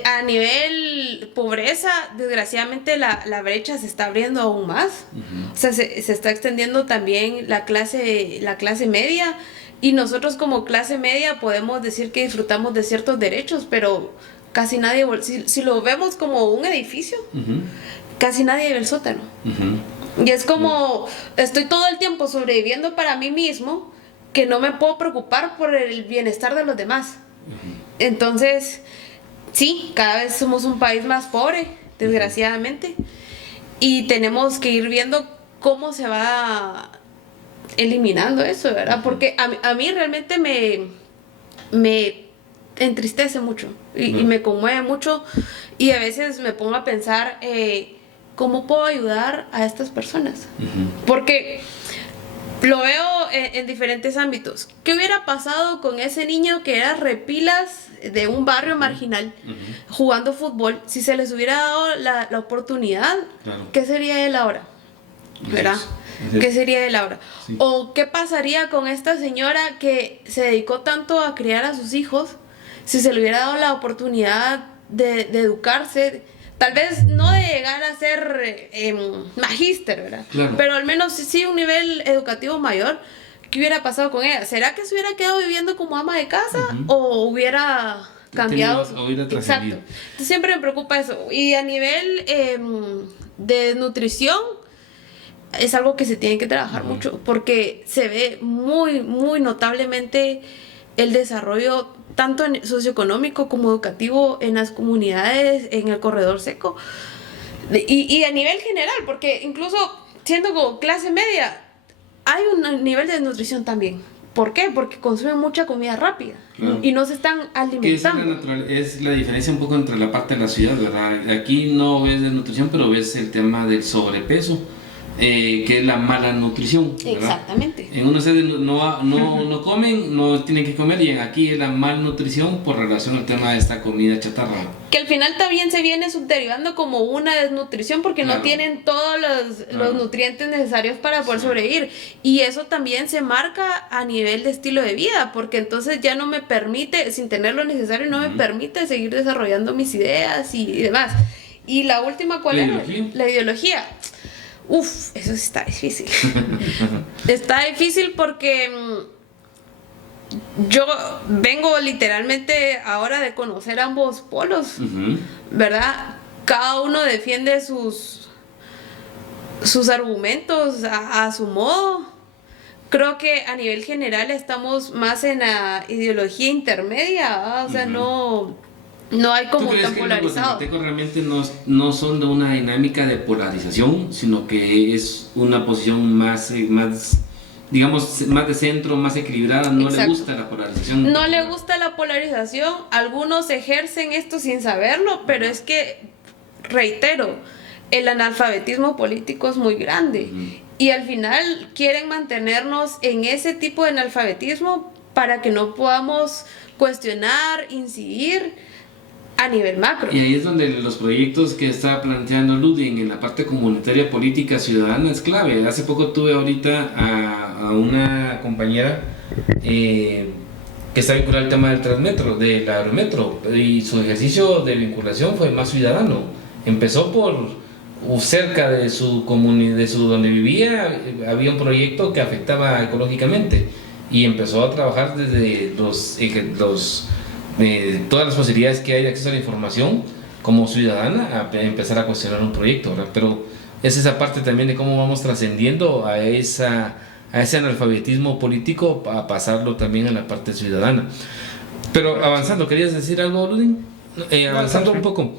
a nivel pobreza, desgraciadamente la brecha se está abriendo aún más. O sea, se está extendiendo también la clase media, y nosotros como clase media podemos decir que disfrutamos de ciertos derechos, pero casi nadie, si lo vemos como un edificio, casi nadie ve el sótano. Y es como, estoy todo el tiempo sobreviviendo para mí mismo, que no me puedo preocupar por el bienestar de los demás. Entonces, sí, cada vez somos un país más pobre, desgraciadamente, y tenemos que ir viendo cómo se va eliminando eso, ¿verdad? Porque a mí realmente me entristece mucho y me conmueve mucho, y a veces me pongo a pensar cómo puedo ayudar a estas personas, porque lo veo en diferentes ámbitos. ¿Qué hubiera pasado con ese niño que era repilas de un barrio marginal jugando fútbol si se les hubiera dado la oportunidad? ¿Qué sería él ahora? ¿Verdad? ¿Qué sería él ahora? Sí. ¿O qué pasaría con esta señora que se dedicó tanto a criar a sus hijos si se le hubiera dado la oportunidad de educarse? Tal vez no de llegar a ser magíster, ¿verdad? Pero al menos sí un nivel educativo mayor. ¿Qué hubiera pasado con ella? ¿Será que se hubiera quedado viviendo como ama de casa o hubiera cambiado? Exacto. Entonces siempre me preocupa eso. Y a nivel de nutrición, es algo que se tiene que trabajar mucho, porque se ve muy, muy notablemente el desarrollo tanto socioeconómico como educativo en las comunidades, en el corredor seco, y a nivel general, porque incluso siendo como clase media, hay un nivel de desnutrición también. ¿Por qué? Porque consumen mucha comida rápida y no se están alimentando. Es la diferencia un poco entre la parte de la ciudad, ¿verdad? Aquí no ves desnutrición, pero ves el tema del sobrepeso. que es la mala nutrición, ¿verdad? Exactamente. En unos sedes no comen, no tienen que comer, y aquí es la malnutrición por relación al tema de esta comida chatarra. Que al final también se viene subderivando como una desnutrición porque Claro. no tienen todos los nutrientes necesarios para poder sobrevivir. Y eso también se marca a nivel de estilo de vida, porque entonces ya no me permite, sin tener lo necesario, no me permite seguir desarrollando mis ideas y demás. Y la última, ¿cuál ¿La era? ideología? La ideología. Uf, eso sí está difícil. Está difícil porque yo vengo literalmente ahora de conocer ambos polos, ¿verdad? Cada uno defiende sus argumentos a su modo. Creo que a nivel general estamos más en la ideología intermedia, ¿verdad? O sea, no hay como ¿Tú crees tan que los polarizado. guatemaltecos realmente no son de una dinámica de polarización, sino que es una posición más digamos, más de centro, más equilibrada? No Exacto. le gusta la polarización. No le gusta la polarización, algunos ejercen esto sin saberlo, pero es que, reitero, el analfabetismo político es muy grande y al final quieren mantenernos en ese tipo de analfabetismo para que no podamos cuestionar, incidir a nivel macro. Y ahí es donde los proyectos que está planteando Ludwig en la parte comunitaria política ciudadana es clave. Hace poco tuve ahorita a una compañera que está vinculada al tema del Transmetro, del Aerometro, y su ejercicio de vinculación fue más ciudadano. Empezó por cerca de su comunidad, donde vivía, había un proyecto que afectaba ecológicamente y empezó a trabajar desde todas las posibilidades que hay de acceso a la información como ciudadana, a empezar a cuestionar un proyecto, ¿verdad? Pero es esa parte también de cómo vamos trascendiendo a ese analfabetismo político, a pasarlo también a la parte ciudadana. Pero avanzando, ¿querías decir algo, Ludin? Avanzando un poco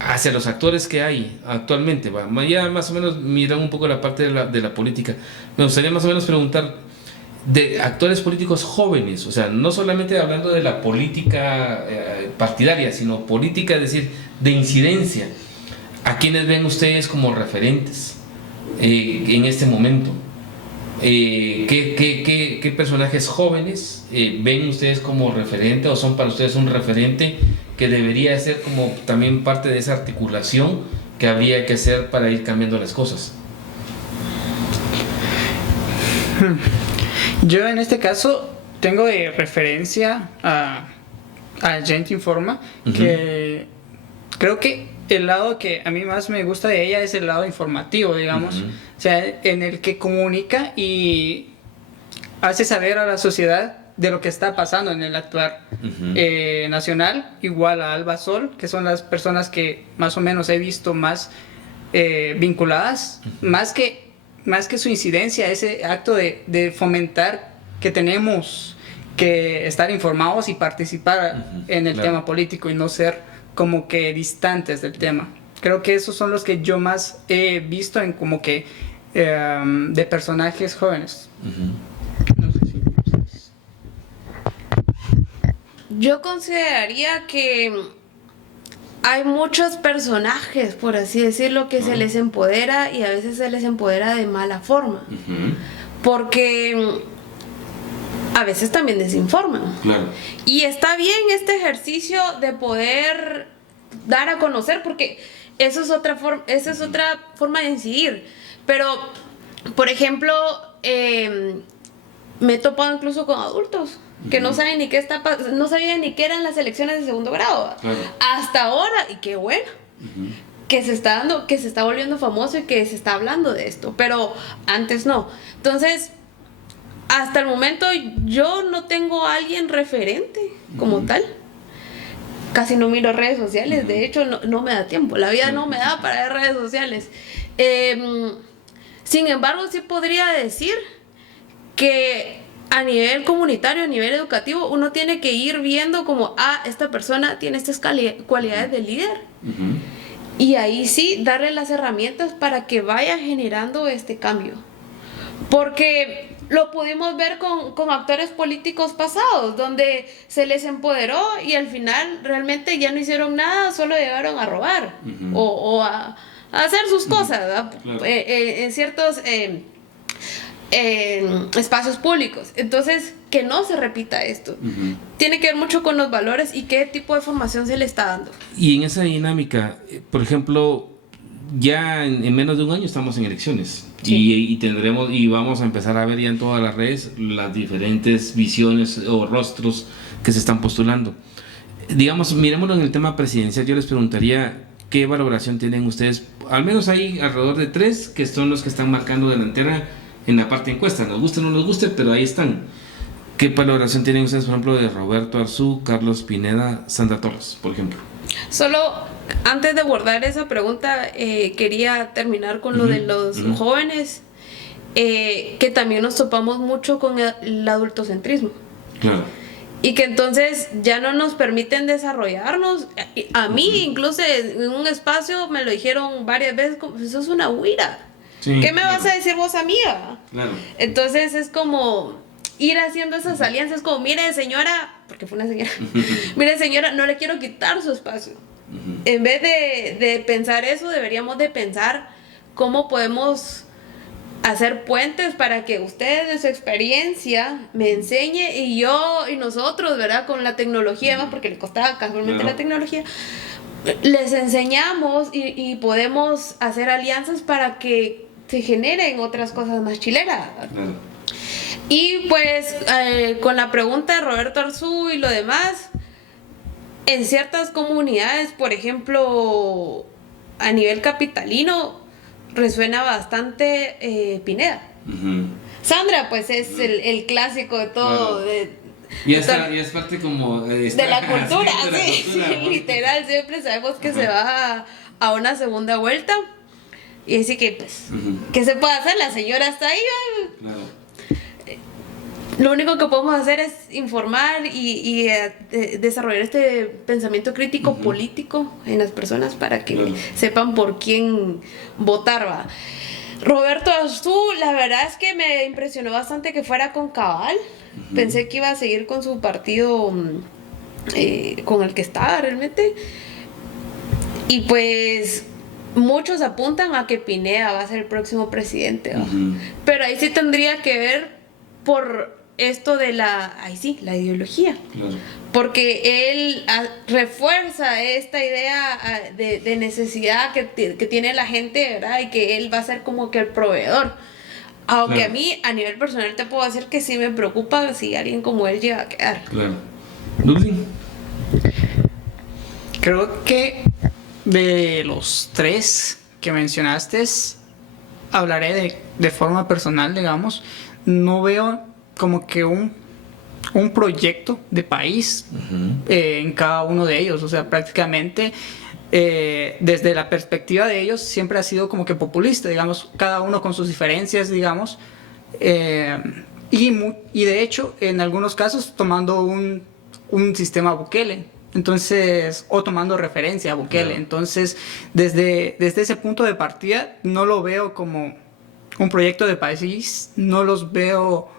hacia los actores que hay actualmente, ¿va? Ya más o menos miran un poco la parte de la política. Me gustaría más o menos preguntar de actores políticos jóvenes, o sea, no solamente hablando de la política partidaria, sino política, es decir, de incidencia. ¿A quiénes ven ustedes como referentes en este momento? ¿Qué personajes jóvenes ven ustedes como referente, o son para ustedes un referente que debería ser como también parte de esa articulación que habría que hacer para ir cambiando las cosas? Yo en este caso tengo de referencia a Gente Informa, que creo que el lado que a mí más me gusta de ella es el lado informativo, digamos, o sea, en el que comunica y hace saber a la sociedad de lo que está pasando en el actuar nacional, igual a Alba Sol, que son las personas que más o menos he visto más vinculadas, más que su incidencia, ese acto de fomentar que tenemos que estar informados y participar en el tema político y no ser como que distantes del tema. Creo que esos son los que yo más he visto en como que de personajes jóvenes. No sé si... Yo consideraría que hay muchos personajes, por así decirlo, que se les empodera y a veces se les empodera de mala forma. Porque a veces también desinforman. Claro. Y está bien este ejercicio de poder dar a conocer, porque eso es otra forma de incidir. Pero, por ejemplo, me he topado incluso con adultos que no saben ni qué no sabían ni qué eran las elecciones de segundo grado. Claro. Hasta ahora, y qué bueno. Que se está volviendo famoso y que se está hablando de esto, pero antes no. Entonces, hasta el momento yo no tengo a alguien referente como tal. Casi no miro redes sociales, de hecho no me da tiempo, la vida no me da para ver redes sociales. Sin embargo, sí podría decir que a nivel comunitario, a nivel educativo, uno tiene que ir viendo como, esta persona tiene estas cualidades de líder. Y ahí sí, darle las herramientas para que vaya generando este cambio. Porque lo pudimos ver con actores políticos pasados, donde se les empoderó y al final realmente ya no hicieron nada, solo llegaron a robar o a hacer sus cosas, ¿verdad? Claro. En ciertos espacios públicos. Entonces, que no se repita esto. Tiene que ver mucho con los valores y qué tipo de formación se le está dando. Y en esa dinámica, por ejemplo, ya en menos de un año estamos en elecciones. Sí. Y tendremos, y vamos a empezar a ver ya en todas las redes las diferentes visiones o rostros que se están postulando. Digamos, miremoslo en el tema presidencial. Yo les preguntaría qué valoración tienen ustedes. Al menos hay alrededor de 3 que son los que están marcando delantera en la parte de encuesta. Nos guste o no nos guste, pero ahí están. ¿Qué valoración tienen ustedes, por ejemplo, de Roberto Arzú, Carlos Pineda, Sandra Torres, por ejemplo? Solo antes de abordar esa pregunta, quería terminar con lo de los jóvenes, que también nos topamos mucho con el adultocentrismo. Claro. Y que entonces ya no nos permiten desarrollarnos. A mí, incluso en un espacio, me lo dijeron varias veces, como, eso es una huira. Sí, ¿Qué me claro. vas a decir vos, amiga? Claro. Entonces es como ir haciendo esas alianzas, como, mire señora, porque fue una señora, mire señora, no le quiero quitar su espacio. En vez de pensar eso, deberíamos de pensar cómo podemos hacer puentes para que usted de su experiencia me enseñe y nosotros, ¿verdad? Con la tecnología, además, porque le costaba casualmente Claro. la tecnología, les enseñamos y podemos hacer alianzas para que se generen otras cosas más chileras. Claro. Y pues con la pregunta de Roberto Arzú y lo demás, en ciertas comunidades, por ejemplo, a nivel capitalino, resuena bastante Pineda. Sandra, pues es el clásico de todo. Claro. Y es parte como de la cultura, sí, de la sí, cultura, ¿no? literal, siempre sabemos que se va a una segunda vuelta. Y así que, pues, ¿qué se puede hacer? La señora está ahí. Claro. Lo único que podemos hacer es informar y desarrollar este pensamiento crítico político en las personas para que Claro. sepan por quién votar, va. Roberto Arzú, la verdad es que me impresionó bastante que fuera con Cabal. Pensé que iba a seguir con su partido con el que estaba realmente. Y pues muchos apuntan a que Pineda va a ser el próximo presidente, ¿va? Pero ahí sí tendría que ver por esto de la ideología. Claro. Porque él refuerza esta idea de necesidad que tiene la gente, ¿verdad? Y que él va a ser como que el proveedor. Aunque Claro. a mí, a nivel personal, te puedo decir que sí me preocupa si alguien como él llega a quedar. Claro. Luli. Creo que de los 3 que mencionaste, hablaré de forma personal, digamos. No veo como que un proyecto de país en cada uno de ellos. O sea, prácticamente desde la perspectiva de ellos siempre ha sido como que populista, digamos, cada uno con sus diferencias, digamos. Y de hecho, en algunos casos, tomando un sistema Bukele. Entonces, o tomando referencia a Bukele. Claro. Entonces, desde ese punto de partida, no lo veo como un proyecto de país, no los veo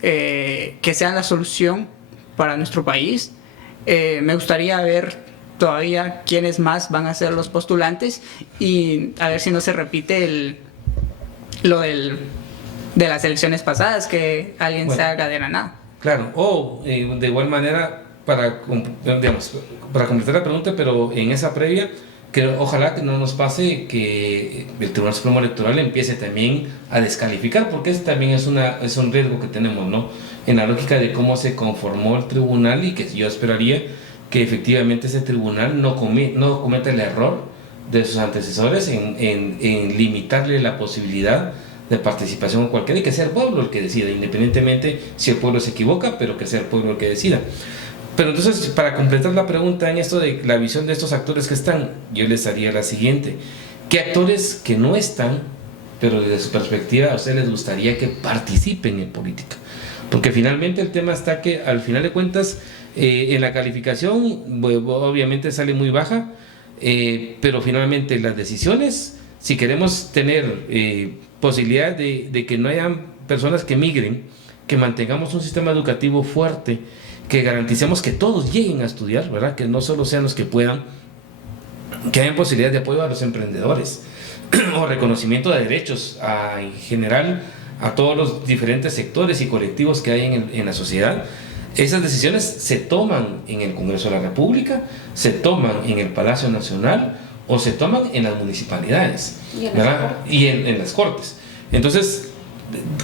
que sean la solución para nuestro país. Me gustaría ver todavía quiénes más van a ser los postulantes y a ver si no se repite lo de las elecciones pasadas, que alguien se haga de la nada. Claro, o de igual manera, para completar la pregunta, pero en esa previa, que ojalá que no nos pase que el Tribunal Supremo Electoral empiece también a descalificar, porque ese también es un riesgo que tenemos, ¿no? En la lógica de cómo se conformó el tribunal, y que yo esperaría que efectivamente ese tribunal no cometa el error de sus antecesores en limitarle la posibilidad de participación cualquiera, y que sea el pueblo el que decida, independientemente si el pueblo se equivoca, pero que sea el pueblo el que decida. Pero entonces, para completar la pregunta en esto de la visión de estos actores que están, yo les haría la siguiente: ¿qué actores que no están, pero desde su perspectiva a ustedes les gustaría que participen en política? Porque finalmente el tema está que al final de cuentas en la calificación obviamente sale muy baja, pero finalmente las decisiones, si queremos tener posibilidad de que no hayan personas que migren, que mantengamos un sistema educativo fuerte, que garanticemos que todos lleguen a estudiar, ¿verdad? Que no solo sean los que puedan, que hayan posibilidades de apoyo a los emprendedores. o reconocimiento de derechos en general a todos los diferentes sectores y colectivos que hay en la sociedad. Esas decisiones se toman en el Congreso de la República, se toman en el Palacio Nacional o se toman en las municipalidades y en las cortes. Entonces,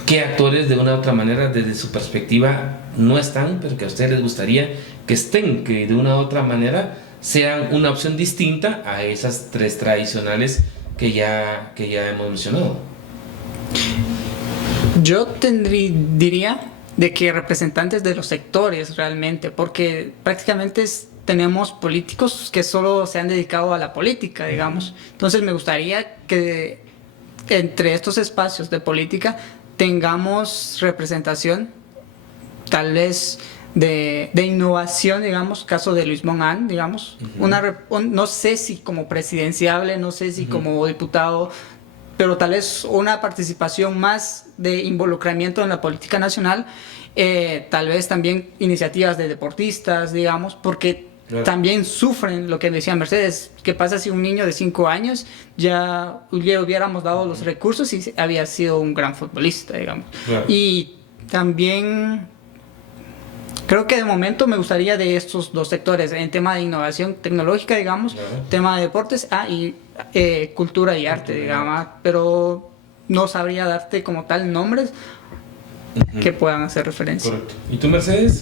¿qué actores de una u otra manera desde su perspectiva no están, pero que a ustedes les gustaría que estén, que de una u otra manera sean una opción distinta a esas tres tradicionales que ya hemos mencionado? Yo diría de que representantes de los sectores realmente, porque prácticamente tenemos políticos que solo se han dedicado a la política, digamos. Entonces me gustaría que entre estos espacios de política tengamos representación, tal vez de innovación, digamos, caso de Luis Monán, digamos, no sé si como presidenciable, no sé si como diputado, pero tal vez una participación más de involucramiento en la política nacional, tal vez también iniciativas de deportistas, digamos, porque también sufren lo que decía Mercedes. ¿Qué pasa si un niño de 5 años ya le hubiéramos dado los recursos y había sido un gran futbolista, digamos? Y también creo que de momento me gustaría de estos dos sectores, en tema de innovación tecnológica, digamos, tema de deportes, y cultura y arte, digamos, pero no sabría darte como tal nombres que puedan hacer referencia. Correcto. ¿Y tú, Mercedes?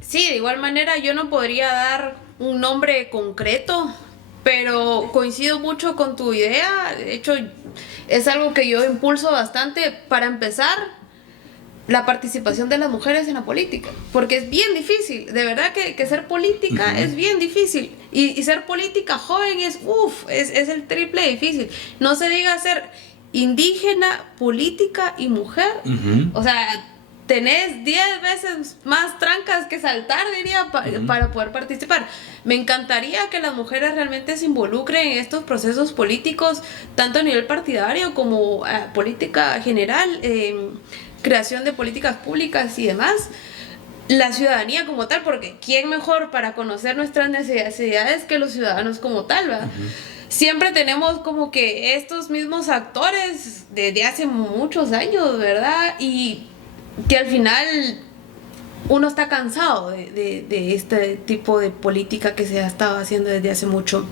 Sí, de igual manera yo no podría dar un nombre concreto, pero coincido mucho con tu idea. De hecho, es algo que yo impulso bastante. Para empezar, la participación de las mujeres en la política, porque es bien difícil, de verdad que ser política es bien difícil, y ser política joven es el triple difícil, no se diga ser indígena, política y mujer, o sea, tenés 10 veces más trancas que saltar, diría, para poder participar. Me encantaría que las mujeres realmente se involucren en estos procesos políticos, tanto a nivel partidario como política general, creación de políticas públicas y demás. La ciudadanía como tal, porque ¿quién mejor para conocer nuestras necesidades que los ciudadanos como tal, ¿verdad? Siempre tenemos como que estos mismos actores desde hace muchos años, ¿verdad? Y que al final uno está cansado de este tipo de política que se ha estado haciendo desde hace mucho.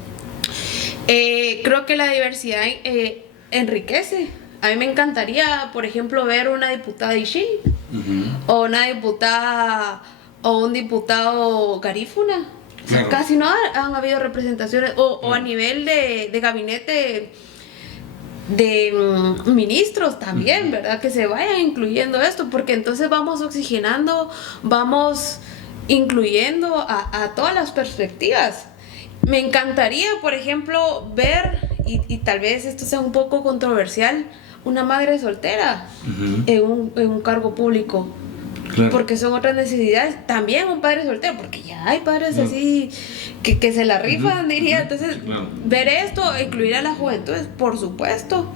Creo que la diversidad enriquece. A mí me encantaría, por ejemplo, ver una diputada Ixi, o una diputada o un diputado garífuna. O sea, casi no han habido representaciones, o a nivel de gabinete de ministros también, ¿verdad? Que se vayan incluyendo esto, porque entonces vamos oxigenando, vamos incluyendo a todas las perspectivas. Me encantaría, por ejemplo, ver, y tal vez esto sea un poco controversial, una madre soltera en un cargo público. Claro. Porque son otras necesidades. También un padre soltero, porque ya hay padres así que se la rifan, diría. Entonces, ver esto, incluir a la juventud, por supuesto.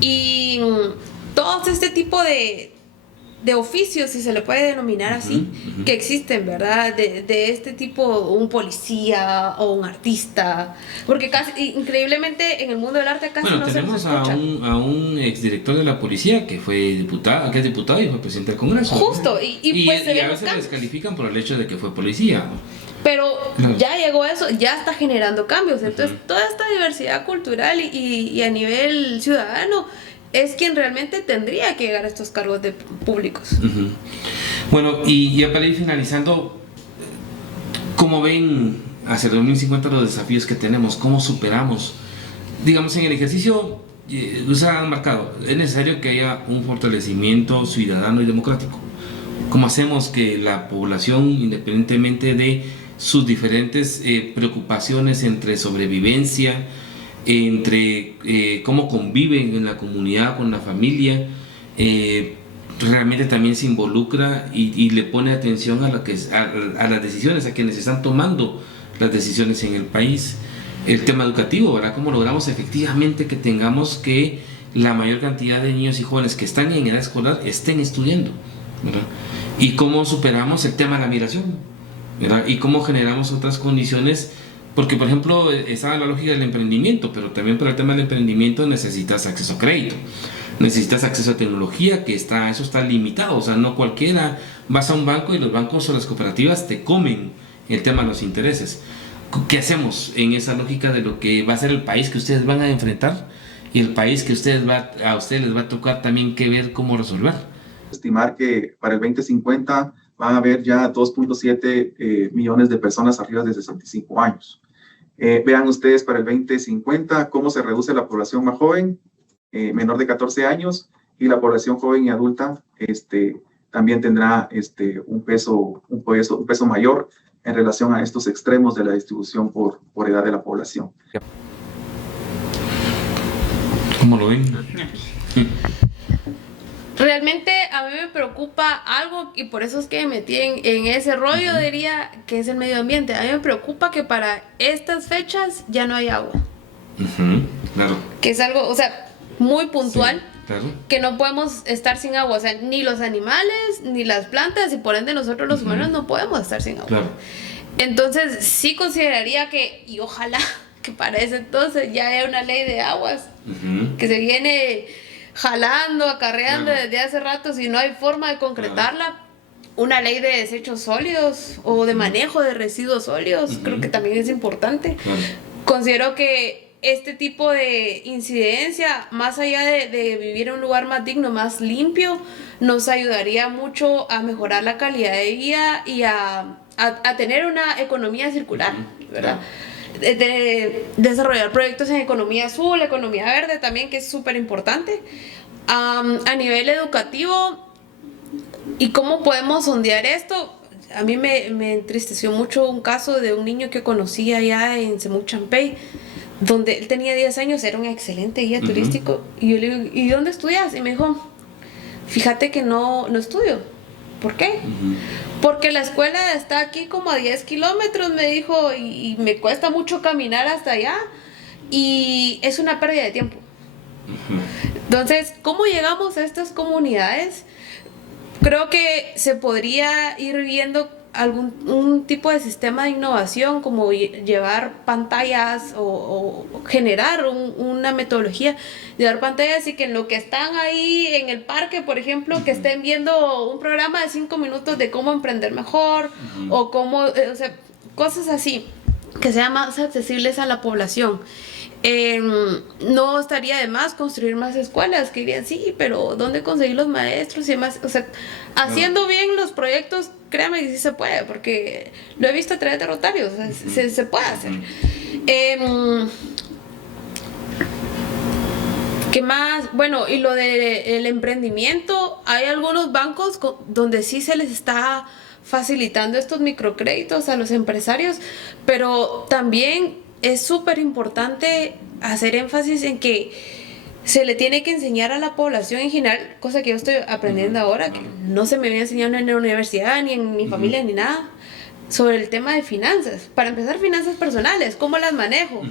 Y todo este tipo de oficios, si se le puede denominar así, que existen, ¿verdad? De este tipo, un policía o un artista, porque casi, increíblemente, en el mundo del arte casi no se nos escucha. Tenemos a un exdirector de la policía que fue diputado, y fue presidente del Congreso. Justo, y pues se a veces les califican por el hecho de que fue policía, ¿no? Pero ya llegó eso, ya está generando cambios. Entonces, toda esta diversidad cultural y a nivel ciudadano es quien realmente tendría que llegar a estos cargos públicos. Bueno, y ya para ir finalizando, ¿cómo ven hacia 2050 los desafíos que tenemos? ¿Cómo superamos? Digamos, en el ejercicio, se han marcado, es necesario que haya un fortalecimiento ciudadano y democrático. ¿Cómo hacemos que la población, independientemente de sus diferentes preocupaciones entre sobrevivencia, entre cómo conviven en la comunidad, con la familia, realmente también se involucra y le pone atención a las decisiones, a quienes están tomando las decisiones en el país? El tema educativo, ¿verdad? ¿Cómo logramos efectivamente que tengamos que la mayor cantidad de niños y jóvenes que están en edad escolar estén estudiando, ¿verdad? Y cómo superamos el tema de la migración, ¿verdad? Y cómo generamos otras condiciones Porque, por ejemplo, esa es la lógica del emprendimiento, pero también para el tema del emprendimiento necesitas acceso a crédito, necesitas acceso a tecnología, eso está limitado, o sea, no cualquiera, vas a un banco y los bancos o las cooperativas te comen el tema de los intereses. ¿Qué hacemos en esa lógica de lo que va a ser el país que ustedes van a enfrentar y el país que a ustedes les va a tocar también que ver cómo resolver? Estimar que para el 2050 van a haber ya 2.7 millones de personas arriba de 65 años. Vean ustedes para el 2050 cómo se reduce la población más joven, menor de 14 años, y la población joven y adulta también tendrá un peso mayor en relación a estos extremos de la distribución por edad de la población. ¿Cómo lo ven? Realmente a mí me preocupa algo y por eso es que me metí en ese rollo, diría, que es el medio ambiente. A mí me preocupa que para estas fechas ya no hay agua. Claro. Que es algo, o sea, muy puntual. Sí, claro. Que no podemos estar sin agua, o sea, ni los animales, ni las plantas, y por ende nosotros los humanos no podemos estar sin agua. Claro. Entonces, sí consideraría que, y ojalá que para ese entonces ya haya una ley de aguas, que se viene jalando, acarreando desde hace rato, si no hay forma de concretarla. Una ley de desechos sólidos o de manejo de residuos sólidos, creo que también es importante. Considero que este tipo de incidencia, más allá de vivir en un lugar más digno, más limpio, nos ayudaría mucho a mejorar la calidad de vida y a tener una economía circular, ¿verdad? De desarrollar proyectos en economía azul, economía verde también, que es súper importante. A nivel educativo, ¿y cómo podemos sondear esto? A mí me entristeció mucho un caso de un niño que conocí allá en Semuc Champey, donde él tenía 10 años, era un excelente guía turístico, y yo le digo, ¿y dónde estudias? Y me dijo, fíjate que no estudio. ¿Por qué? Porque la escuela está aquí como a 10 kilómetros, me dijo, y me cuesta mucho caminar hasta allá, y es una pérdida de tiempo. Entonces, ¿cómo llegamos a estas comunidades? Creo que se podría ir viendo un tipo de sistema de innovación, como llevar pantallas o generar una metodología, llevar pantallas y que en lo que están ahí en el parque, por ejemplo, que estén viendo un programa de 5 minutos de cómo emprender mejor o cómo, o sea, cosas así, que sean más accesibles a la población. No estaría de más construir más escuelas, que dirían, sí, pero ¿dónde conseguir los maestros y demás? O sea, haciendo bien los proyectos, créame que sí se puede, porque lo he visto a través de Rotarios, o sea, se puede hacer. ¿Qué más? Bueno, y lo del emprendimiento, hay algunos bancos donde sí se les está facilitando estos microcréditos a los empresarios, pero también es súper importante hacer énfasis en que se le tiene que enseñar a la población en general, cosa que yo estoy aprendiendo ahora, que no se me había enseñado en la universidad, ni en mi familia, ni nada, sobre el tema de finanzas. Para empezar, finanzas personales, ¿cómo las manejo?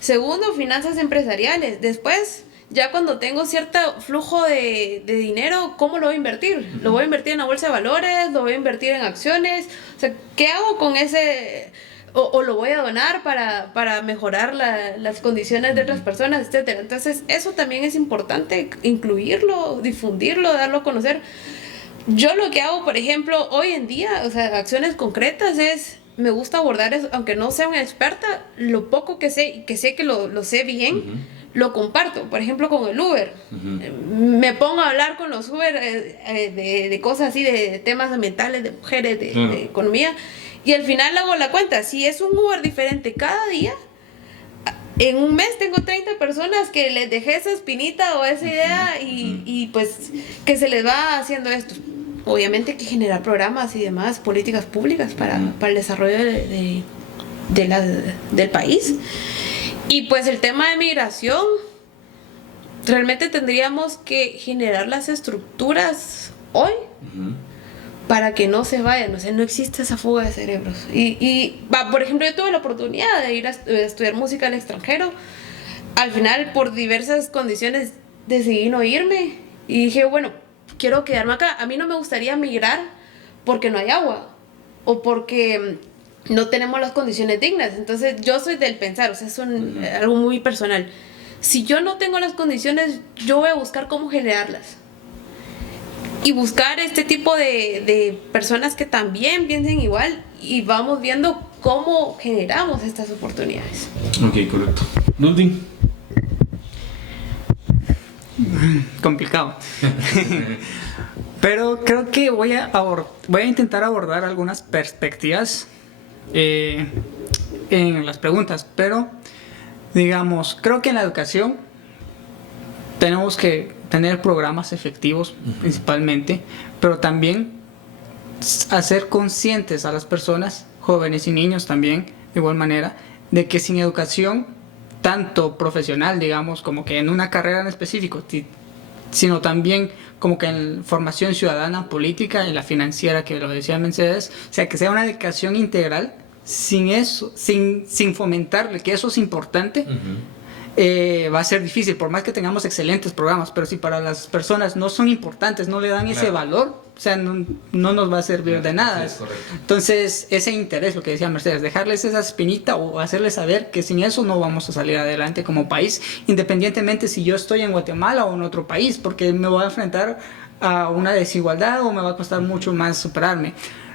Segundo, finanzas empresariales. Después, ya cuando tengo cierto flujo de dinero, ¿cómo lo voy a invertir? ¿Lo voy a invertir en la bolsa de valores? ¿Lo voy a invertir en acciones? O sea, ¿qué hago con ese...? O lo voy a donar para mejorar las condiciones de otras personas, etcétera. Entonces, eso también es importante, incluirlo, difundirlo, darlo a conocer. Yo lo que hago, por ejemplo, hoy en día, o sea, acciones concretas me gusta abordar eso, aunque no sea una experta, lo poco que sé, y que sé que lo sé bien, lo comparto. Por ejemplo, con el Uber. Me pongo a hablar con los Uber de cosas así, de temas ambientales, de mujeres, de economía. Y al final hago la cuenta, si es un Uber diferente cada día, en un mes tengo 30 personas que les dejé esa espinita o esa idea y pues que se les va haciendo esto. Obviamente hay que generar programas y demás, políticas públicas para el desarrollo del país. Y pues el tema de migración, realmente tendríamos que generar las estructuras hoy para que no se vayan, o sea, no existe esa fuga de cerebros. Por ejemplo, yo tuve la oportunidad de ir a estudiar música al extranjero. Al final, por diversas condiciones, decidí no irme. Y dije, bueno, quiero quedarme acá. A mí no me gustaría migrar porque no hay agua. O porque no tenemos las condiciones dignas. Entonces yo soy del pensar, o sea, es algo muy personal. Si yo no tengo las condiciones, yo voy a buscar cómo generarlas. Y buscar este tipo de personas que también piensen igual, y vamos viendo cómo generamos estas oportunidades. Ok, correcto. Ludwig. Complicado. Pero creo que voy a intentar abordar algunas perspectivas en las preguntas. Pero, digamos, creo que en la educación tenemos que tener programas efectivos principalmente, pero también hacer conscientes a las personas, jóvenes y niños también, de igual manera, de que sin educación, tanto profesional, digamos, como que en una carrera en específico, sino también como que en formación ciudadana, política, en la financiera, que lo decía Mercedes, o sea, que sea una educación integral, sin eso, sin fomentarle que eso es importante, va a ser difícil, por más que tengamos excelentes programas, pero si para las personas no son importantes, no le dan ese valor, o sea, no nos va a servir de nada. Sí, entonces, ese interés, lo que decía Mercedes, dejarles esa espinita o hacerles saber que sin eso no vamos a salir adelante como país, independientemente si yo estoy en Guatemala o en otro país, porque me voy a enfrentar a una desigualdad o me va a costar mucho más superarme.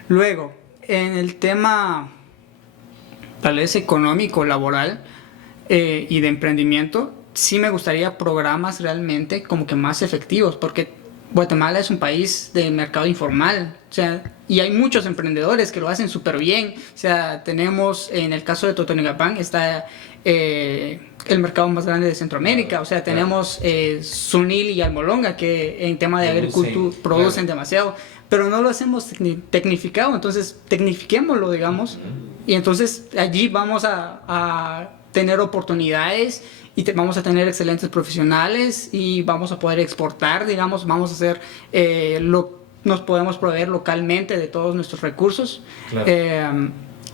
Luego, en el tema tal vez económico, laboral, y de emprendimiento, sí me gustaría programas realmente como que más efectivos, porque Guatemala es un país de mercado informal, o sea, y hay muchos emprendedores que lo hacen súper bien. O sea, tenemos, en el caso de Totonicapán, está el mercado más grande de Centroamérica. O sea, tenemos Sunil y Almolonga, que en tema de agricultura producen demasiado, pero no lo hacemos tecnificado. Entonces, tecnifiquémoslo, digamos, y entonces allí vamos a tener oportunidades y vamos a tener excelentes profesionales y vamos a poder exportar, digamos, vamos a hacer nos podemos proveer localmente de todos nuestros recursos. Claro.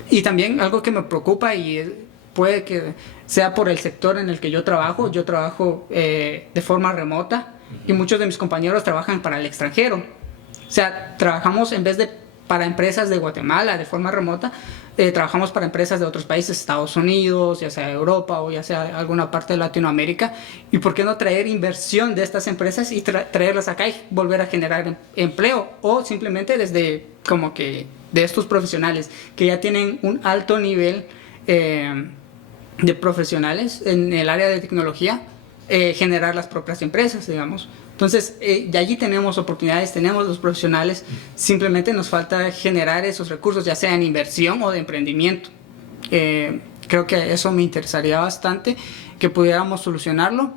Y también algo que me preocupa y puede que sea por el sector en el que yo trabajo de forma remota, y muchos de mis compañeros trabajan para el extranjero. O sea, trabajamos en vez de para empresas de Guatemala de forma remota, trabajamos para empresas de otros países, Estados Unidos, ya sea Europa o ya sea alguna parte de Latinoamérica. ¿Y por qué no traer inversión de estas empresas y traerlas acá y volver a generar empleo? O simplemente desde como que de estos profesionales que ya tienen un alto nivel de profesionales en el área de tecnología, generar las propias empresas, digamos. Entonces, de allí tenemos oportunidades, tenemos los profesionales, simplemente nos falta generar esos recursos, ya sea en inversión o de emprendimiento. Creo que eso me interesaría bastante, que pudiéramos solucionarlo.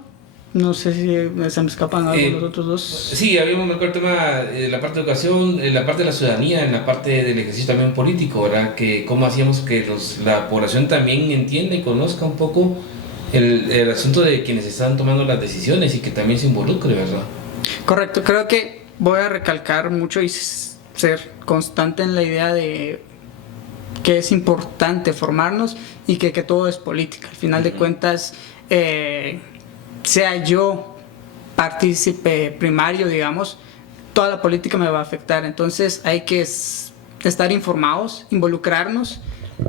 No sé si se me escapan algo los otros dos. Sí, habíamos marcado el tema de la parte de educación, la parte de la ciudadanía, en la parte del ejercicio también político, ¿verdad? Que cómo hacíamos que la población también entienda y conozca un poco el asunto de quienes están tomando las decisiones y que también se involucre, ¿verdad? Correcto, creo que voy a recalcar mucho y ser constante en la idea de que es importante formarnos y que todo es política. Al final de cuentas, sea yo partícipe primario, digamos, toda la política me va a afectar. Entonces hay que estar informados, involucrarnos.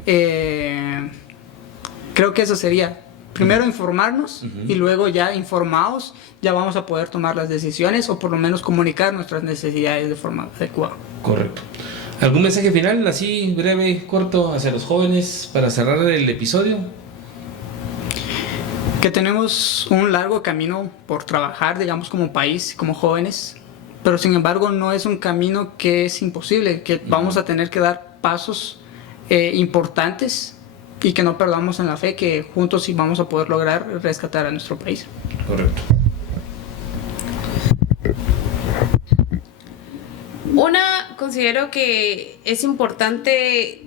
Creo que eso sería. Primero informarnos y luego ya informados ya vamos a poder tomar las decisiones o por lo menos comunicar nuestras necesidades de forma adecuada. Correcto. ¿Algún mensaje final, así breve, corto, hacia los jóvenes para cerrar el episodio? Que tenemos un largo camino por trabajar, digamos, como país, como jóvenes, pero sin embargo no es un camino que es imposible, que vamos a tener que dar pasos importantes y que no perdamos en la fe que juntos sí vamos a poder lograr rescatar a nuestro país. Correcto. Considero que es importante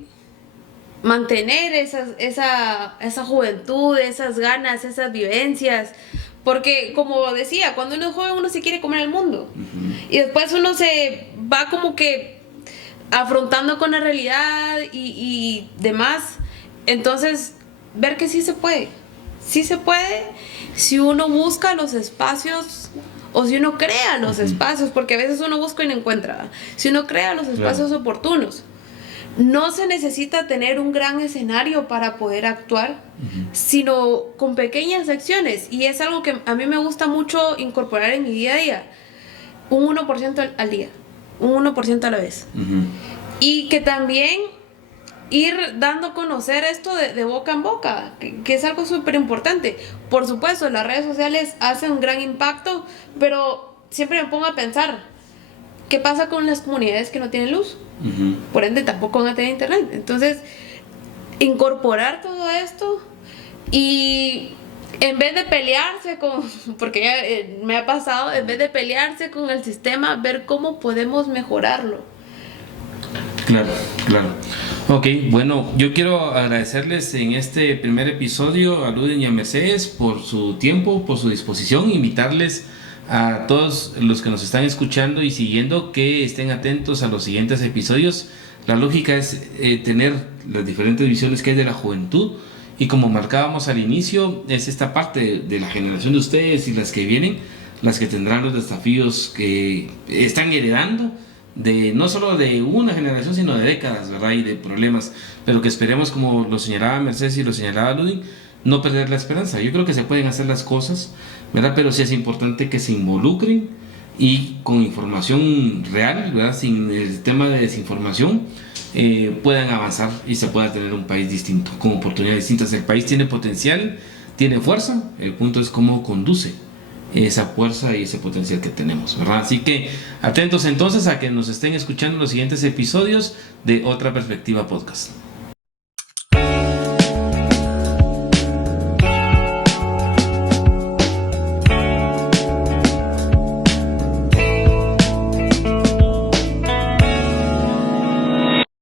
mantener esa juventud, esas ganas, esas vivencias, porque como decía, cuando uno es joven uno se quiere comer el mundo y después uno se va como que afrontando con la realidad y demás. Entonces, ver que sí se puede si uno busca los espacios o si uno crea los espacios, porque a veces uno busca y no encuentra, si uno crea los espacios oportunos. no se necesita tener un gran escenario para poder actuar, sino con pequeñas acciones. Y es algo que a mí me gusta mucho incorporar en mi día a día. Un 1% al día, un 1% a la vez. Y que también ir dando a conocer esto de boca en boca, que es algo súper importante. Por supuesto, las redes sociales hacen un gran impacto, pero siempre me pongo a pensar, ¿qué pasa con las comunidades que no tienen luz? Por ende, tampoco van a tener internet. Entonces, incorporar todo esto y en vez de pelearse porque ya, me ha pasado, en vez de pelearse con el sistema, ver cómo podemos mejorarlo. Claro. Ok, bueno, yo quiero agradecerles en este primer episodio a Luden y a Mercedes por su tiempo, por su disposición, invitarles a todos los que nos están escuchando y siguiendo que estén atentos a los siguientes episodios. La lógica es tener las diferentes visiones que hay de la juventud, y como marcábamos al inicio, es esta parte de la generación de ustedes y las que vienen, las que tendrán los desafíos que están heredando de no solo de una generación, sino de décadas, ¿verdad? Y de problemas, pero que esperemos, como lo señalaba Mercedes y lo señalaba Ludwig, no perder la esperanza. Yo creo que se pueden hacer las cosas, ¿verdad? Pero sí es importante que se involucren y con información real, ¿verdad? Sin el tema de desinformación, puedan avanzar y se pueda tener un país distinto, con oportunidades distintas. El país tiene potencial, tiene fuerza, el punto es cómo conduce esa fuerza y ese potencial que tenemos, ¿verdad? Así que atentos entonces a que nos estén escuchando los siguientes episodios de Otra Perspectiva Podcast.